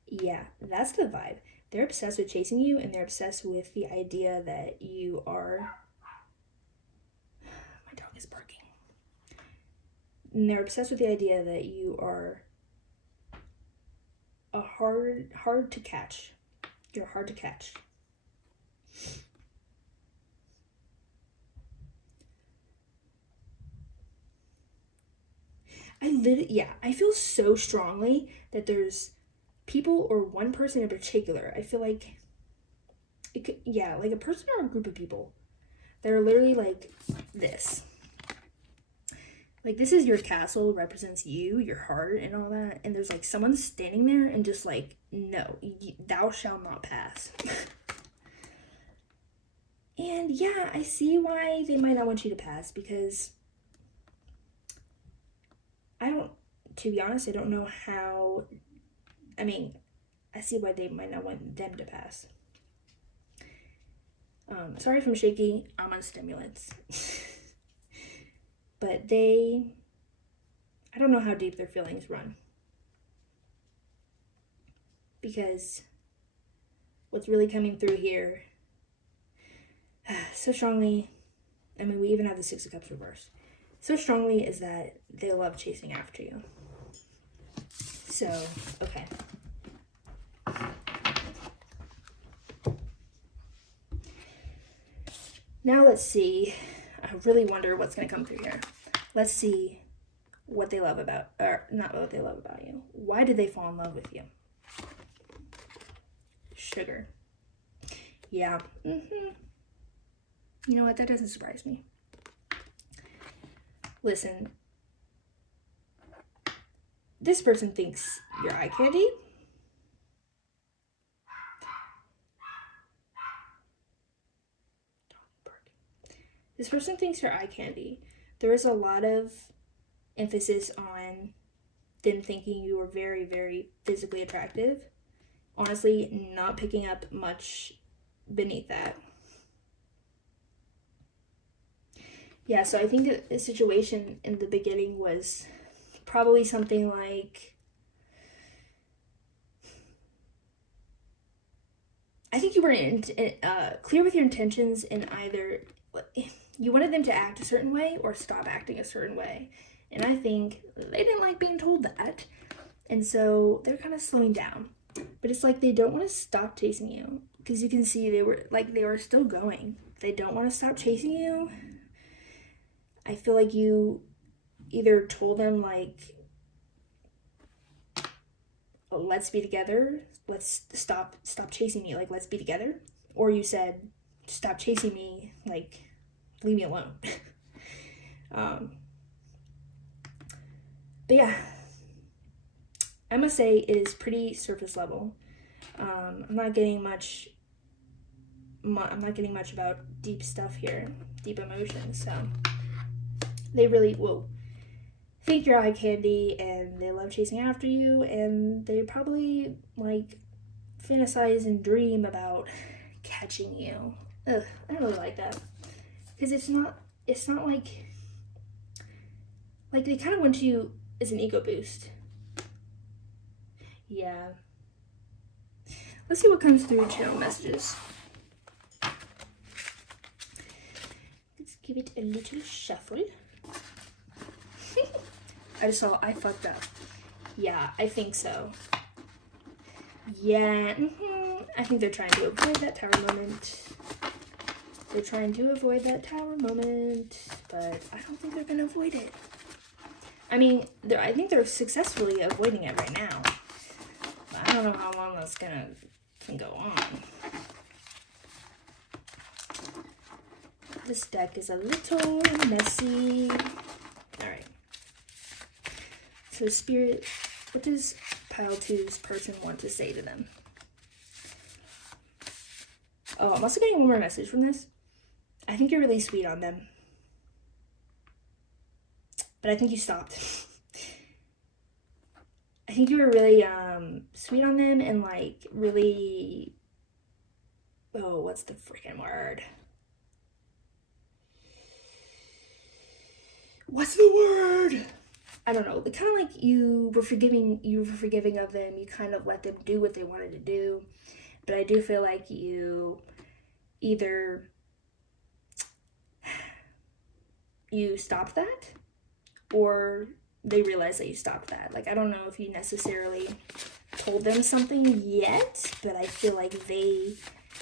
Yeah, that's the vibe. They're obsessed with chasing you, and they're obsessed with the idea that you are... My dog is barking. And they're obsessed with the idea that you are a hard to catch. You're hard to catch. I feel so strongly that there's people, or one person in particular. I feel like it could, like a person or a group of people that are literally like this. Like, this is your castle, represents you, your heart, and all that. And there's like someone standing there and just like, no, thou shalt not pass. And yeah, I see why they might not want you to pass, because to be honest, I don't know how. I mean, I see why they might not want them to pass. Sorry if I'm shaky. I'm on stimulants. But I don't know how deep their feelings run. Because what's really coming through here so strongly, I mean, we even have the Six of Cups reversed, so strongly, is that they love chasing after you. So, okay. Now let's see. I really wonder what's going to come through here. Let's see what they love about, or not what they love about you. Why did they fall in love with you? Sugar. Yeah. You know what? That doesn't surprise me. Listen. This person thinks you're eye candy. This person thinks you're eye candy. There is a lot of emphasis on them thinking you are very, very physically attractive. Honestly, not picking up much beneath that. Yeah, so I think that the situation in the beginning was probably something like, I think you were clear with your intentions in either you wanted them to act a certain way or stop acting a certain way. And I think they didn't like being told that. And so they're kind of slowing down. But it's like they don't want to stop chasing you. Because you can see they were still going. They don't want to stop chasing you. I feel like you either told them like, oh, let's be together. Let's stop chasing me. Like, let's be together. Or you said, stop chasing me. Like, leave me alone. But yeah, I must say it is pretty surface level. I'm not getting much about deep stuff here, deep emotions. So they really will think you're eye candy, and they love chasing after you, and they probably like fantasize and dream about catching you. Ugh, I don't really like that, because it's not like they kind of want you as an ego boost. Yeah. Let's see what comes through channel messages. Let's give it a little shuffle. I fucked up. Yeah, I think so. Yeah, I think they're trying to avoid that tower moment. But I don't think they're gonna avoid it. I mean, I think they're successfully avoiding it right now. But I don't know how long that's can go on. This deck is a little messy. Alright. So Spirit, what does pile 2's person want to say to them? Oh, I'm also getting one more message from this. I think you're really sweet on them. But I think you stopped. I think you were really sweet on them and like really, oh, what's the freaking word? What's the word? I don't know. Kind of like you were forgiving of them. You kind of let them do what they wanted to do. But I do feel like you either you stopped that, or they realize that you stopped that. Like, I don't know if you necessarily told them something yet, but I feel like they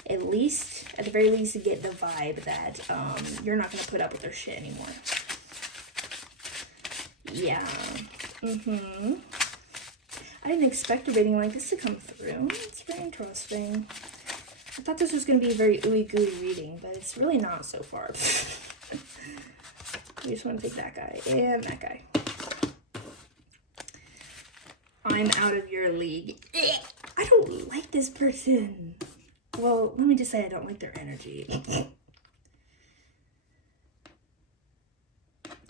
at the very least get the vibe that you're not going to put up with their shit anymore. Yeah. I didn't expect a reading like this to come through. It's very interesting. I thought this was going to be a very ooey gooey reading, but it's really not so far. We just want to take that guy and that guy. I'm out of your league. I don't like this person. Well, let me just say I don't like their energy.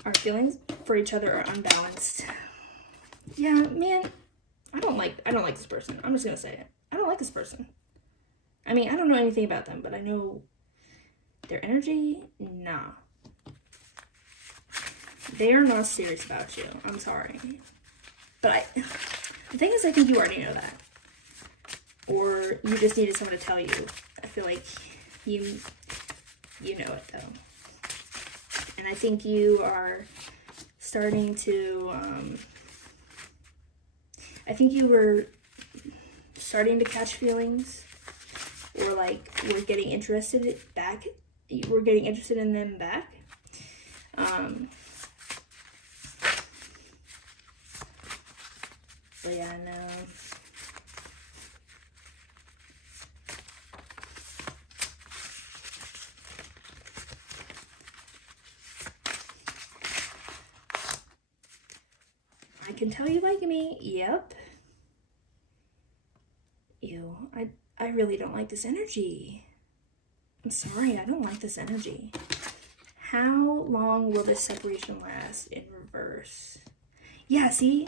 Our feelings for each other are unbalanced. Yeah, man, I don't like this person. I'm just gonna say it. I don't like this person. I mean, I don't know anything about them, but I know their energy, nah. They are not serious about you. I'm sorry. But the thing is, I think you already know that. Or you just needed someone to tell you. I feel like you know it, though. And I think you are starting to, I think you were starting to catch feelings, or like we're getting interested in them back. But yeah, no. I can tell you like me. Yep. Ew. I really don't like this energy. I'm sorry, I don't like this energy. How long will this separation last in reverse? Yeah, see?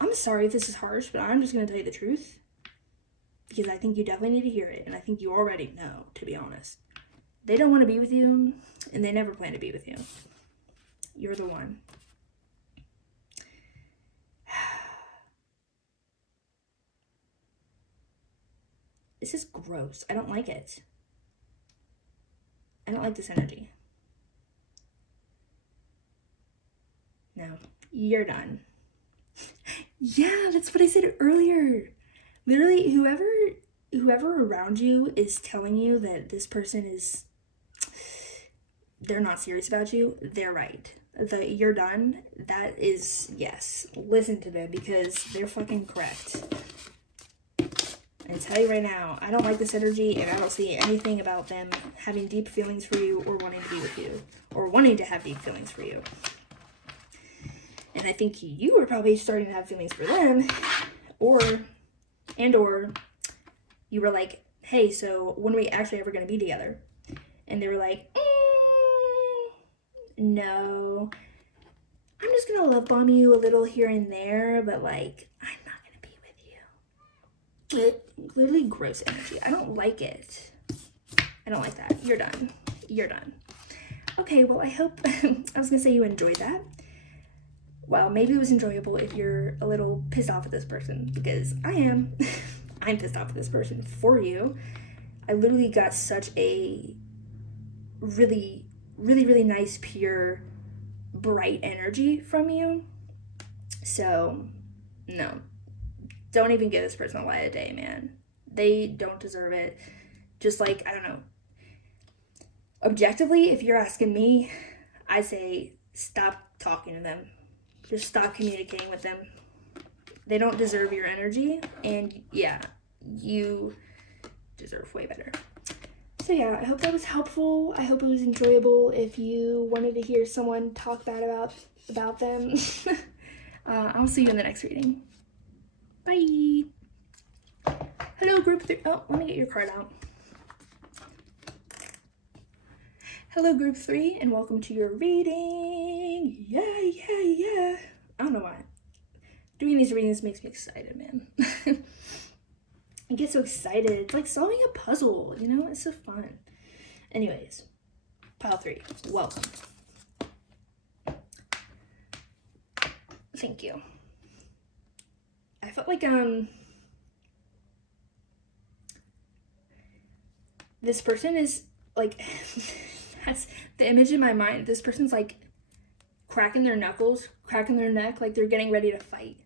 I'm sorry if this is harsh, but I'm just going to tell you the truth. Because I think you definitely need to hear it, and I think you already know, to be honest. They don't want to be with you, and they never plan to be with you. You're the one. This is gross. I don't like it. I don't like this energy. No, you're done. Yeah, that's what I said earlier. Literally, whoever around you is telling you that this person is, they're not serious about you, they're right. The you're done, that is, yes, listen to them because they're fucking correct. I tell you right now, I don't like this energy, and I don't see anything about them having deep feelings for you or wanting to be with you or wanting to have deep feelings for you. And I think you were probably starting to have feelings for them, or you were like, hey, so when are we actually ever going to be together? And they were like, no, I'm just going to love bomb you a little here and there, but like, I'm not going to be with you. Literally gross energy. I don't like it. I don't like that. You're done. You're done. Okay, well, I hope, I was going to say you enjoyed that. Well, maybe it was enjoyable if you're a little pissed off at this person, because I am. I'm pissed off at this person for you. I literally got such a really, really, really nice, pure, bright energy from you. So, no. Don't even give this person a light of day, man. They don't deserve it. Just like, I don't know. Objectively, if you're asking me, I say stop talking to them. Just stop communicating with them. They don't deserve your energy, and yeah, you deserve way better. So yeah, I hope that was helpful. I hope it was enjoyable. If you wanted to hear someone talk bad about them, I'll see you in the next reading. Bye. Hello, group 3. Oh, let me get your card out. Hello, group 3, and welcome to your reading. Yeah. I don't know why. Doing these readings makes me excited, man. I get so excited. It's like solving a puzzle, you know? It's so fun. Anyways, pile 3, welcome. Thank you. I felt like, this person is, like, that's the image in my mind. This person's, like, cracking their knuckles, cracking their neck, like they're getting ready to fight.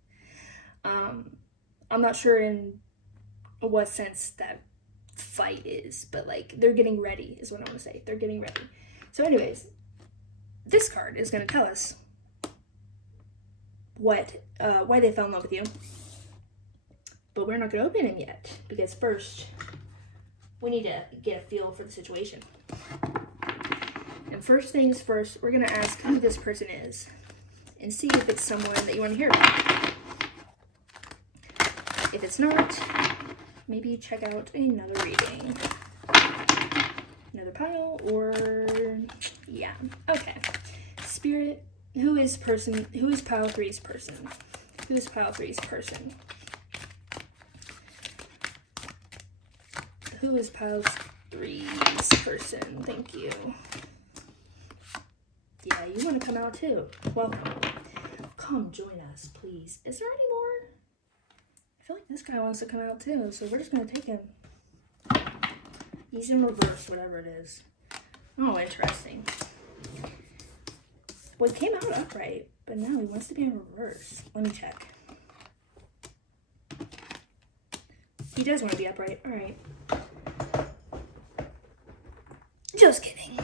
I'm not sure in what sense that fight is, but like they're getting ready is what I want to say. They're getting ready. So anyways, this card is going to tell us why they fell in love with you. But we're not going to open them yet, because first we need to get a feel for the situation. And first things first, we're going to ask who this person is and see if it's someone that you want to hear about. If it's not, maybe check out another reading. Another pile, or yeah. Okay. Spirit, who is pile 3's person? Who is pile 3's person? Who is pile 3's person? Thank you. Yeah, you want to come out too. Welcome. Come join us, please. Is there any more? I feel like this guy wants to come out too, so we're just going to take him. He's in reverse, whatever it is. Oh, interesting. Well, he came out upright, but now he wants to be in reverse. Let me check. He does want to be upright. All right. Just kidding.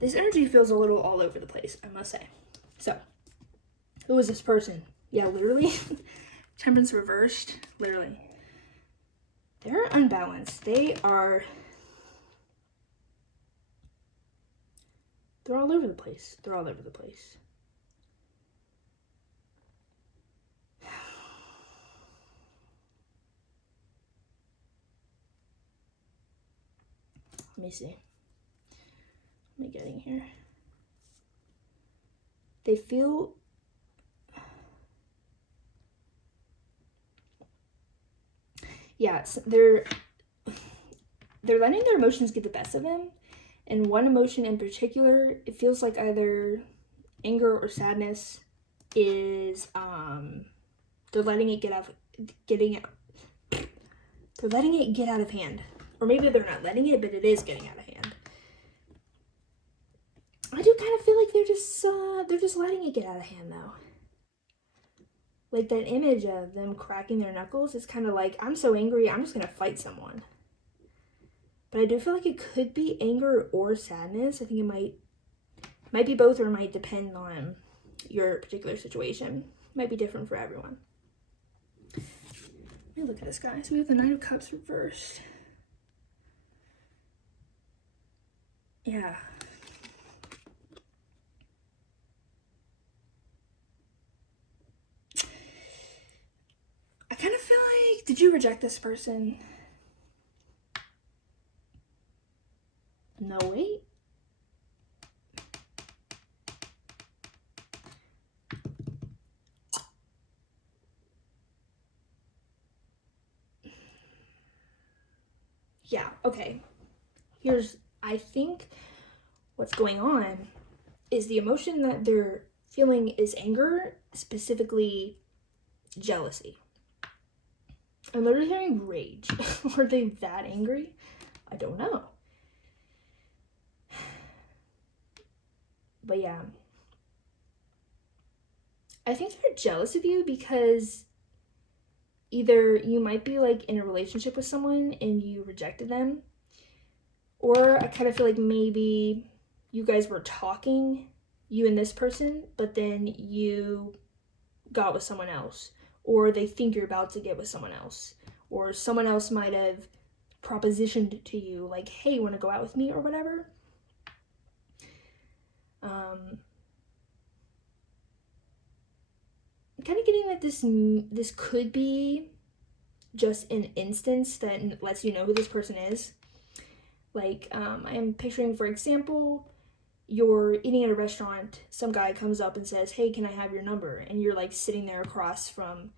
this energy feels a little all over the place, I must say. So, who is this person? Yeah, literally. Temperance reversed, literally. They're unbalanced. They're all over the place. They're all over the place. Let me see. Let me get in here. They feel... Yeah, so they're letting their emotions get the best of them. And one emotion in particular, it feels like either anger or sadness is they're letting it get out of hand. Or maybe they're not letting it, but it is getting out of hand. I do kind of feel like they're just letting it get out of hand though. Like that image of them cracking their knuckles is kind of like, I'm so angry, I'm just gonna fight someone. But I do feel like it could be anger or sadness. I think it might be both, or it might depend on your particular situation. It might be different for everyone. Let me look at this, guys. We have the Knight of Cups reversed. Yeah. I kind of feel like, did you reject this person? No, wait. Yeah, okay. I think what's going on is the emotion that they're feeling is anger, specifically jealousy. I'm literally hearing rage. Are they that angry? I don't know. But yeah. I think they're jealous of you because either you might be like in a relationship with someone and you rejected them, or I kind of feel like maybe you guys were talking, you and this person, but then you got with someone else, or they think you're about to get with someone else, or someone else might have propositioned to you like, hey, you want to go out with me or whatever. I'm kind of getting that this could be just an instance that lets you know who this person is. Like, I am picturing, for example, you're eating at a restaurant, some guy comes up and says, hey, can I have your number? And you're like sitting there across from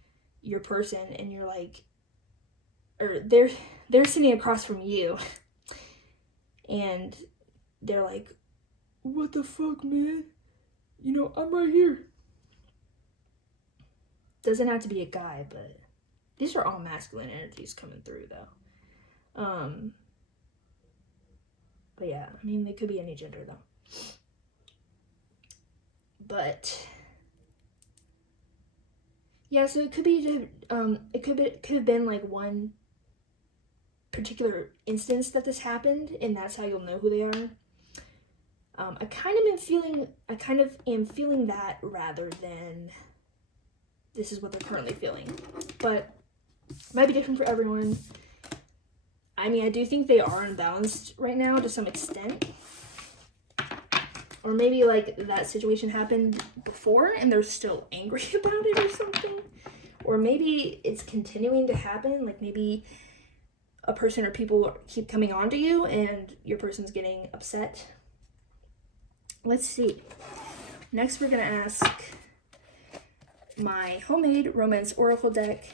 your person, and you're like, or they're sitting across from you, and they're like, what the fuck, man? You know, I'm right here. Doesn't have to be a guy, but these are all masculine energies coming through though. But yeah, I mean, they could be any gender though. But yeah, so it could be it could have been like one particular instance that this happened, and that's how you'll know who they are. I kind of am feeling that rather than this is what they're currently feeling. But it might be different for everyone. I mean, I do think they are unbalanced right now to some extent. Or maybe like that situation happened before and they're still angry about it or something. Or maybe it's continuing to happen. Like maybe a person or people keep coming on to you and your person's getting upset. Let's see. Next, we're going to ask my homemade romance oracle deck.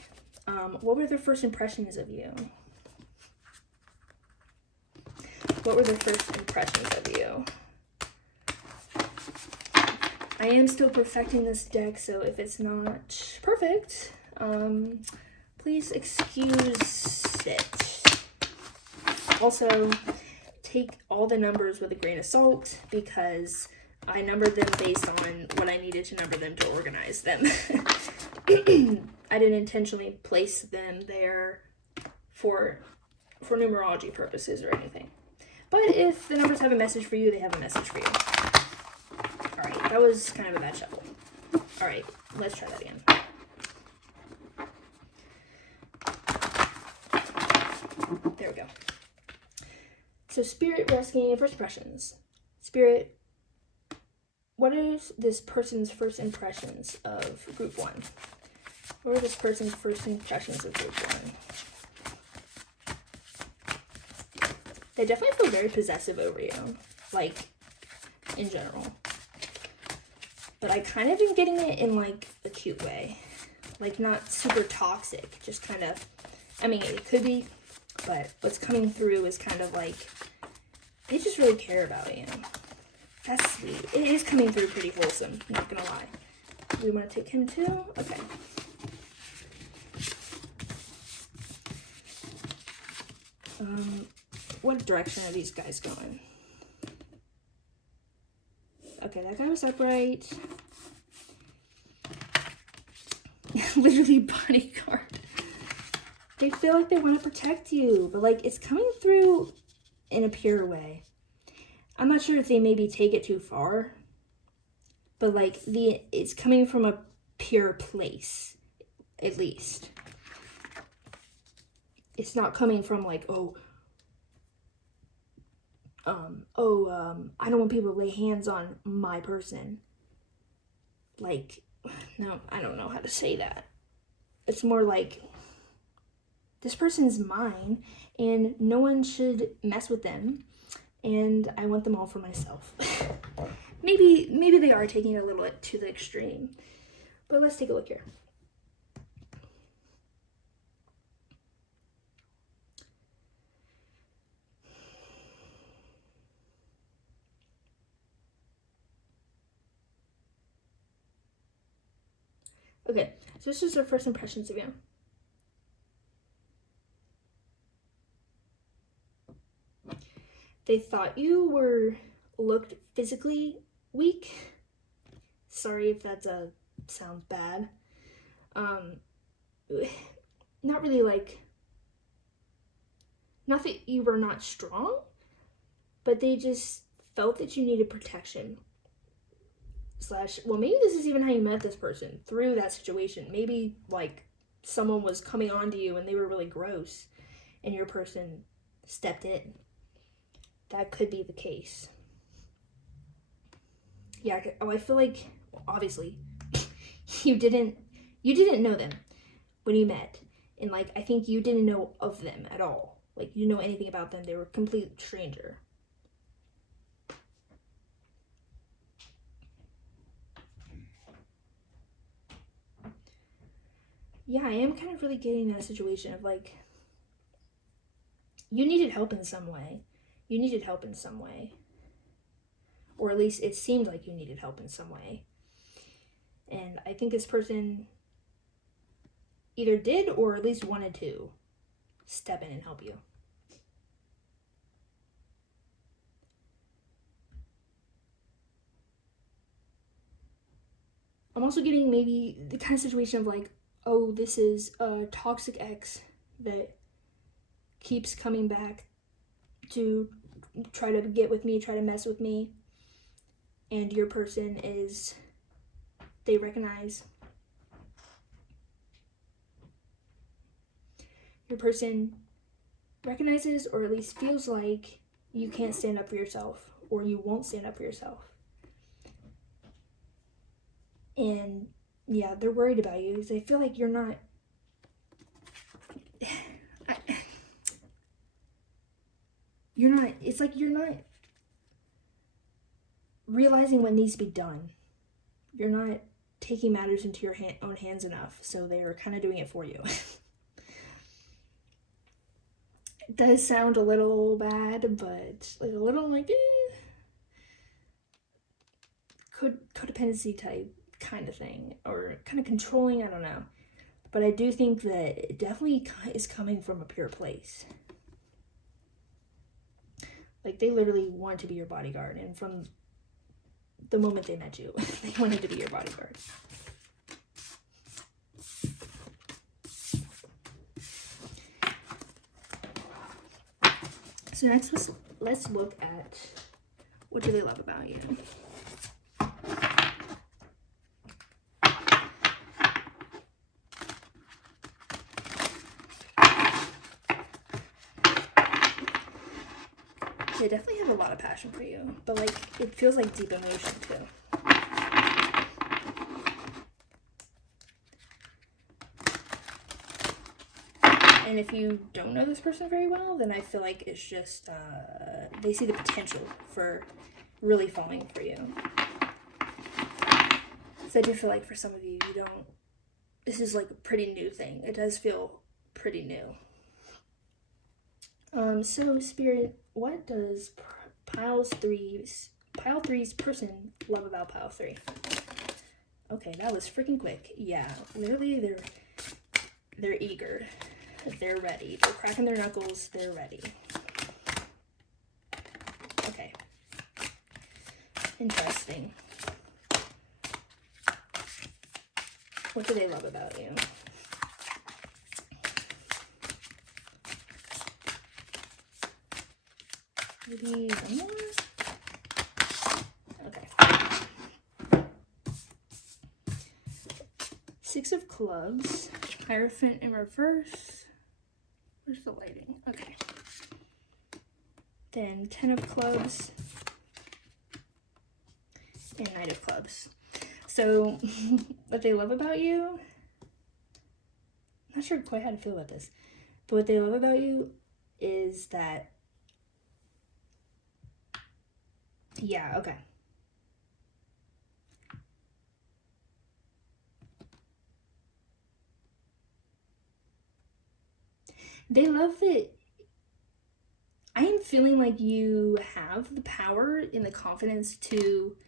What were their first impressions of you? What were their first impressions of you? I am still perfecting this deck, so if it's not perfect, please excuse it. Also, take all the numbers with a grain of salt because I numbered them based on what I needed to number them to organize them. I didn't intentionally place them there for numerology purposes or anything. But if the numbers have a message for you, they have a message for you. Alright, that was kind of a bad shuffle. Alright, let's try that again. There we go. So Spirit, we're asking first impressions. Spirit, what is this person's first impressions of group 1? What are this person's first impressions of group 1? They definitely feel very possessive over you, like, in general. But I kind of am getting it in, like, a cute way. Like, not super toxic, just kind of, I mean, it could be, but what's coming through is kind of like, they just really care about you. That's sweet. It is coming through pretty wholesome, not gonna lie. We want to take him too? Okay. What direction are these guys going? Okay, that guy was upright. Literally bodyguard. They feel like they want to protect you, but like it's coming through in a pure way. I'm not sure if they maybe take it too far, but like it's coming from a pure place, at least. It's not coming from like, I don't want people to lay hands on my person. Like, no, I don't know how to say that. It's more like, this person's mine, and no one should mess with them, and I want them all for myself. Maybe they are taking it a little bit to the extreme, but let's take a look here. Okay, so this is their first impressions of you. They thought you looked physically weak. Sorry if that sounds bad. Not really like, not that you were not strong, but they just felt that you needed protection. Well, maybe this is even how you met this person, through that situation. Maybe like someone was coming on to you and they were really gross and your person stepped in. That could be the case. Yeah, I feel like, obviously, you didn't know them when you met. And like, I think you didn't know of them at all. Like, you didn't know anything about them. They were a complete stranger. Yeah, I am kind of really getting that situation of like, you needed help in some way. You needed help in some way. Or at least it seemed like you needed help in some way. And I think this person either did or at least wanted to step in and help you. I'm also getting maybe the kind of situation of like, oh, this is a toxic ex that keeps coming back to try to get with me, try to mess with me. And your person they recognize. Your person recognizes, or at least feels like, you can't stand up for yourself, or you won't stand up for yourself. And yeah, they're worried about you because they feel like you're not, it's like you're not realizing what needs to be done. You're not taking matters into your own hands enough, so they're kind of doing it for you. It does sound a little bad, but like a little like codependency type kind of thing, or kind of controlling, I don't know. But I do think that it definitely is coming from a pure place. Like, they literally want to be your bodyguard, and from the moment they met you, they wanted to be your bodyguard. So next, let's look at what do they love about you. They definitely have a lot of passion for you, but like it feels like deep emotion too. And if you don't know this person very well, then I feel like it's just they see the potential for really falling for you. So I do feel like for some of you, you don't. This is like a pretty new thing. It does feel pretty new. So Spirit, what does pile three's person love about pile 3? Okay, that was freaking quick. Yeah, literally they're eager. They're ready. They're cracking their knuckles. They're ready. Okay. Interesting. What do they love about you? Maybe one more? Okay. 6 of clubs. Hierophant in reverse. Where's the lighting? Okay. Then 10 of clubs. And Knight of clubs. So, what they love about you, I'm not sure quite how to feel about this, but what they love about you is that, yeah, okay. They love that I am feeling like you have the power and the confidence to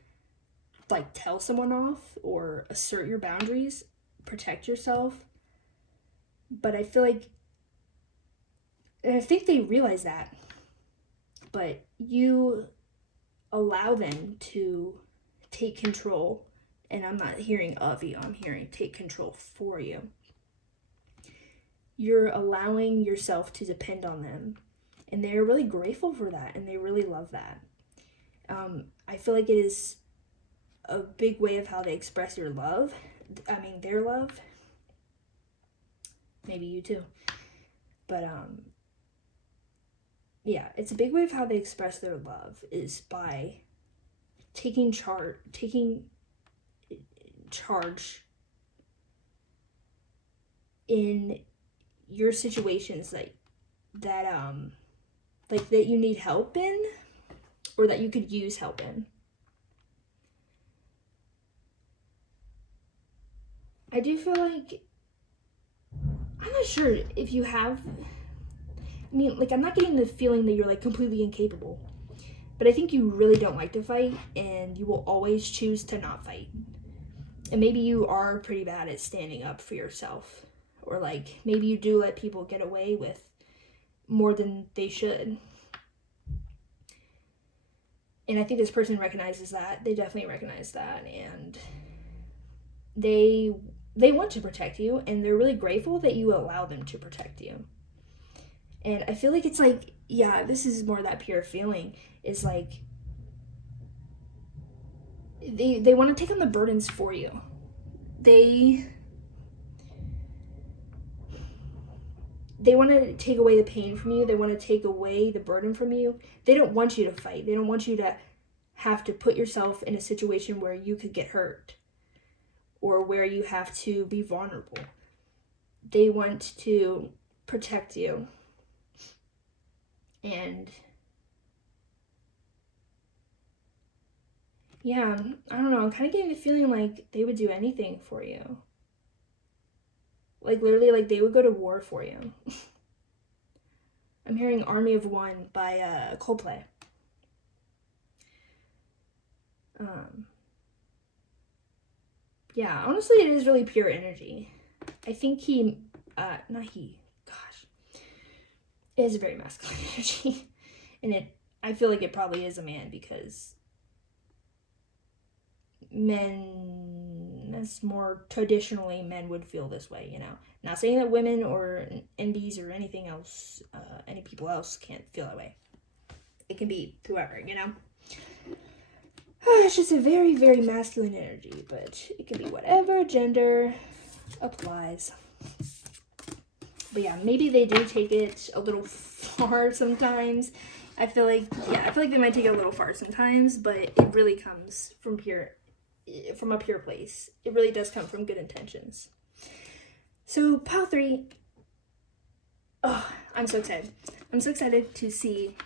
like tell someone off or assert your boundaries, protect yourself. But I feel like, and I think they realize that, but you allow them to take control. And I'm not hearing of you, I'm hearing take control for you. You're allowing yourself to depend on them. And they're really grateful for that, and they really love that. I feel like it is a big way of how they express your love. I mean, their love. Maybe you too. But, yeah, it's a big way of how they express their love is by taking charge in your situations that you need help in, or that you could use help in. I do feel like, I'm not sure if you have, I mean, like, I'm not getting the feeling that you're like completely incapable, but I think you really don't like to fight, and you will always choose to not fight. And maybe you are pretty bad at standing up for yourself, or like maybe you do let people get away with more than they should. And I think this person recognizes that. They definitely recognize that, and they want to protect you, and they're really grateful that you allow them to protect you. And I feel like it's like, yeah, this is more that pure feeling. Is like they want to take on the burdens for you. They want to take away the pain from you. They want to take away the burden from you. They don't want you to fight. They don't want you to have to put yourself in a situation where you could get hurt or where you have to be vulnerable. They want to protect you. And yeah, I don't know. I'm kind of getting the feeling like they would do anything for you. Like literally, like they would go to war for you. I'm hearing Army of One by Coldplay. Yeah, honestly, it is really pure energy. I think it is very masculine energy. And I feel like it probably is a man, because men, that's more traditionally, men would feel this way, you know. Not saying that women or NBs or anything else, any people else can't feel that way. it can be whoever, you know? It's just a very, very masculine energy, but it can be whatever gender applies. But yeah, maybe they do take it a little far sometimes. I feel like they might take it a little far sometimes, but it really comes from a pure place. It really does come from good intentions. So pile 3, oh, I'm so excited. I'm so excited to see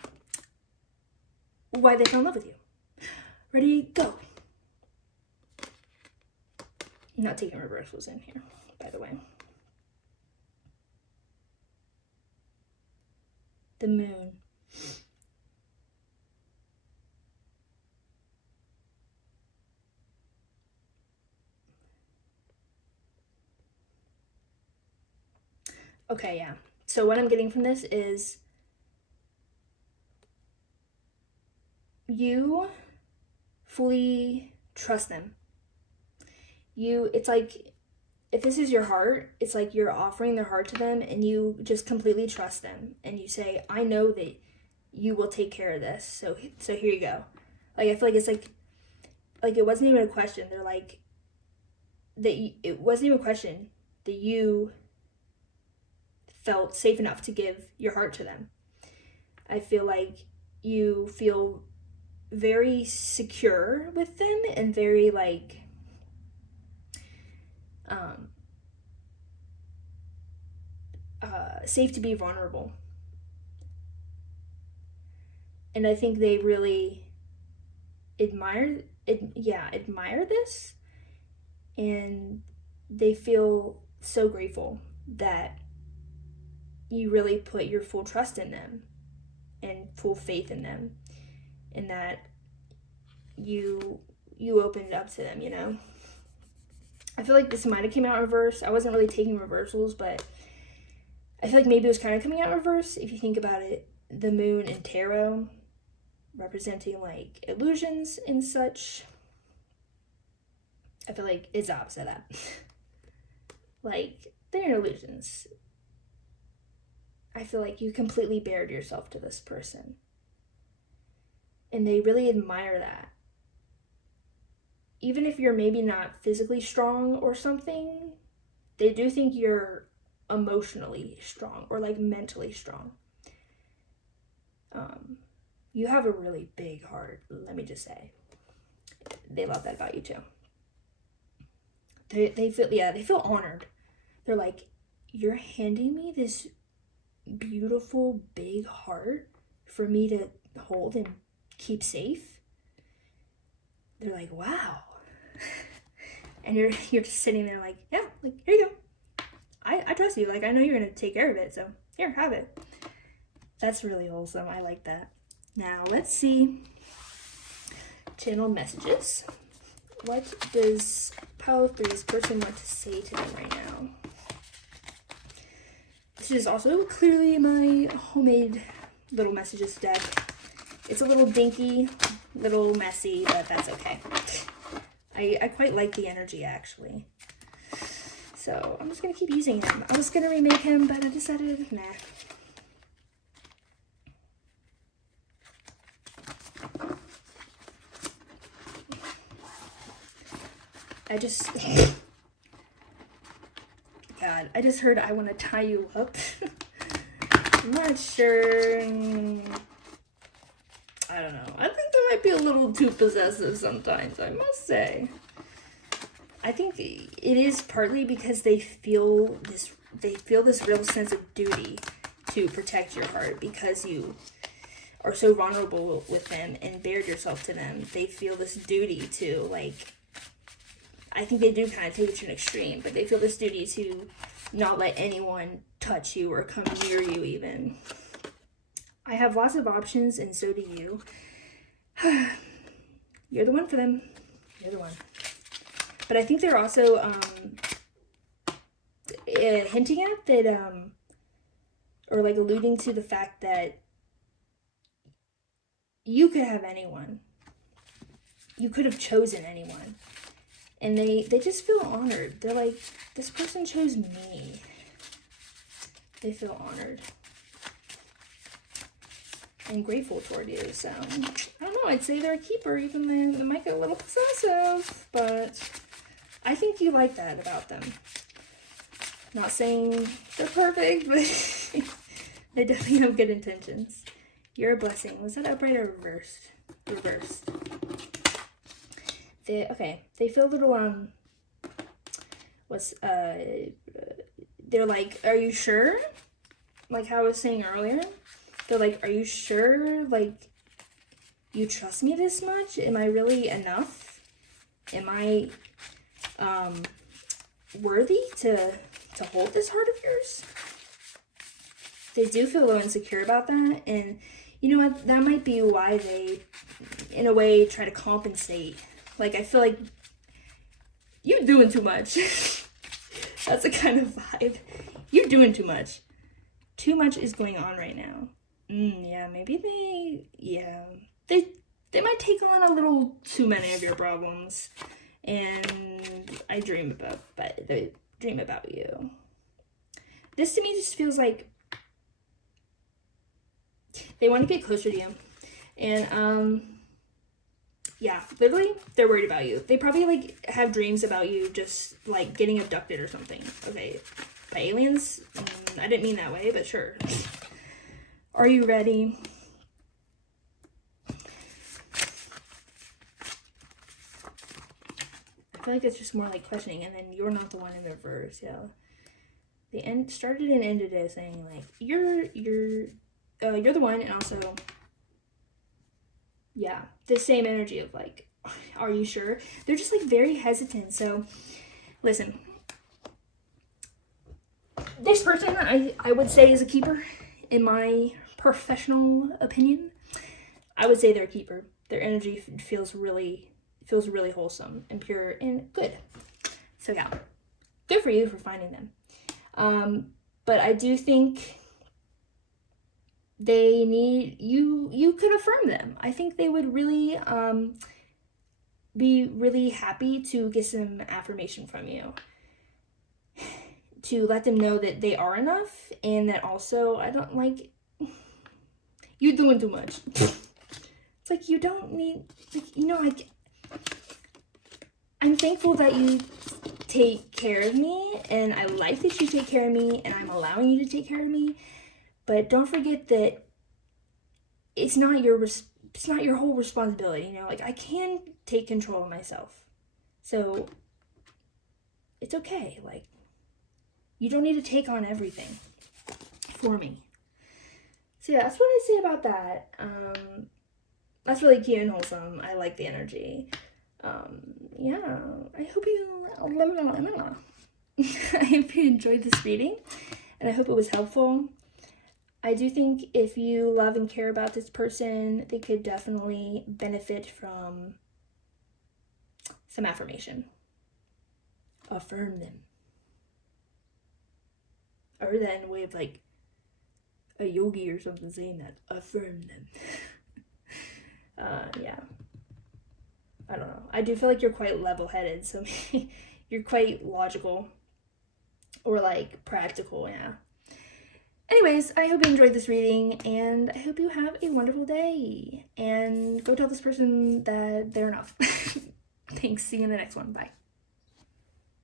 why they fell in love with you. Ready, go. I'm not taking reversals in here, by the way. The moon. Okay, yeah. So what I'm getting from this is you fully trust them. It's like, if this is your heart, it's like you're offering their heart to them and you just completely trust them. And you say, I know that you will take care of this. So here you go. Like, I feel like it's like it wasn't even a question. They're like, it wasn't even a question that you felt safe enough to give your heart to them. I feel like you feel very secure with them and very like safe to be vulnerable. And I think they really admire this, and they feel so grateful that you really put your full trust in them and full faith in them, and that you opened it up to them, you know? I feel like this might have came out in reverse. I wasn't really taking reversals, but I feel like maybe it was kind of coming out in reverse. If you think about it, the moon and tarot representing like illusions and such, I feel like it's the opposite of that. Like, they're illusions. I feel like you completely bared yourself to this person. And they really admire that. Even if you're maybe not physically strong or something, they do think you're emotionally strong or like mentally strong. You have a really big heart, let me just say. They love that about you too. They feel honored. They're like, you're handing me this beautiful big heart for me to hold and keep safe. They're like, wow. And you're just sitting there like, yeah, like, here you go. I trust you. Like, I know you're gonna take care of it, so here, have it. That's really wholesome. I like that. Now let's see channel messages. What does Pile 3's person want to say to them right now? This is also clearly my homemade little messages deck. It's a little dinky, little messy, but that's okay. I quite like the energy, actually. So I'm just going to keep using him. I was going to remake him, but I decided, nah. God, I just heard I want to tie you up. I'm not sure. I don't know. I think that might be a little too possessive sometimes, I must say. I think it is partly because they feel this real sense of duty to protect your heart, because you are so vulnerable with them and bared yourself to them. They feel this duty to, like, I think they do kind of take it to an extreme, but they feel this duty to not let anyone touch you or come near you even. I have lots of options, and so do you. You're the one for them. You're the one. But I think they're also hinting at that, or like alluding to the fact that you could have anyone. You could have chosen anyone. And they just feel honored. They're like, this person chose me. They feel honored. and grateful toward you. So, I don't know, I'd say they're a keeper, even though they might get a little possessive, but I think you like that about them. Not saying they're perfect, but they definitely have good intentions. You're a blessing. Was that upright or reversed? Reversed. They feel a little, they're like, are you sure? Like how I was saying earlier. They're like, are you sure? Like, you trust me this much? Am I really enough? Am I, worthy to hold this heart of yours? They do feel a little insecure about that, and you know what? That might be why they, in a way, try to compensate. Like, I feel like you're doing too much. That's the kind of vibe. You're doing too much. Too much is going on right now. Yeah, maybe they might take on a little too many of your problems. And I dream about you. This to me just feels like they want to get closer to you. And yeah, literally they're worried about you. They probably like have dreams about you just like getting abducted or something. Okay, by aliens? I didn't mean that way, but sure. Are you ready? I feel like it's just more like questioning, and then you're not the one in the verse. Yeah, the end started and ended it saying like you're the one, and also yeah, the same energy of like, are you sure? They're just like very hesitant. So listen, this person I would say is a keeper. In my professional opinion, I would say they're a keeper. Their energy feels really wholesome and pure and good. So yeah, good for you for finding them. But I do think they need you could affirm them. I think they would really be really happy to get some affirmation from you, to let them know that they are enough, and that also I don't like you doing too much. It's like you don't need, like, you know, like I'm thankful that you take care of me, and I like that you take care of me, and I'm allowing you to take care of me. But don't forget that it's not your whole responsibility, you know? Like, I can take control of myself. So, it's okay. Like, you don't need to take on everything for me. So, yeah, that's what I say about that. That's really cute and wholesome. I like the energy. Yeah, I hope you I hope you enjoyed this reading, and I hope it was helpful. I do think if you love and care about this person, they could definitely benefit from some affirmation. Affirm them. I heard that in a way of like a yogi or something saying that. Affirm them. Yeah. I don't know. I do feel like you're quite level-headed, so you're quite logical or like practical, yeah. Anyways, I hope you enjoyed this reading, and I hope you have a wonderful day. And go tell this person that they're enough. Thanks. See you in the next one. Bye.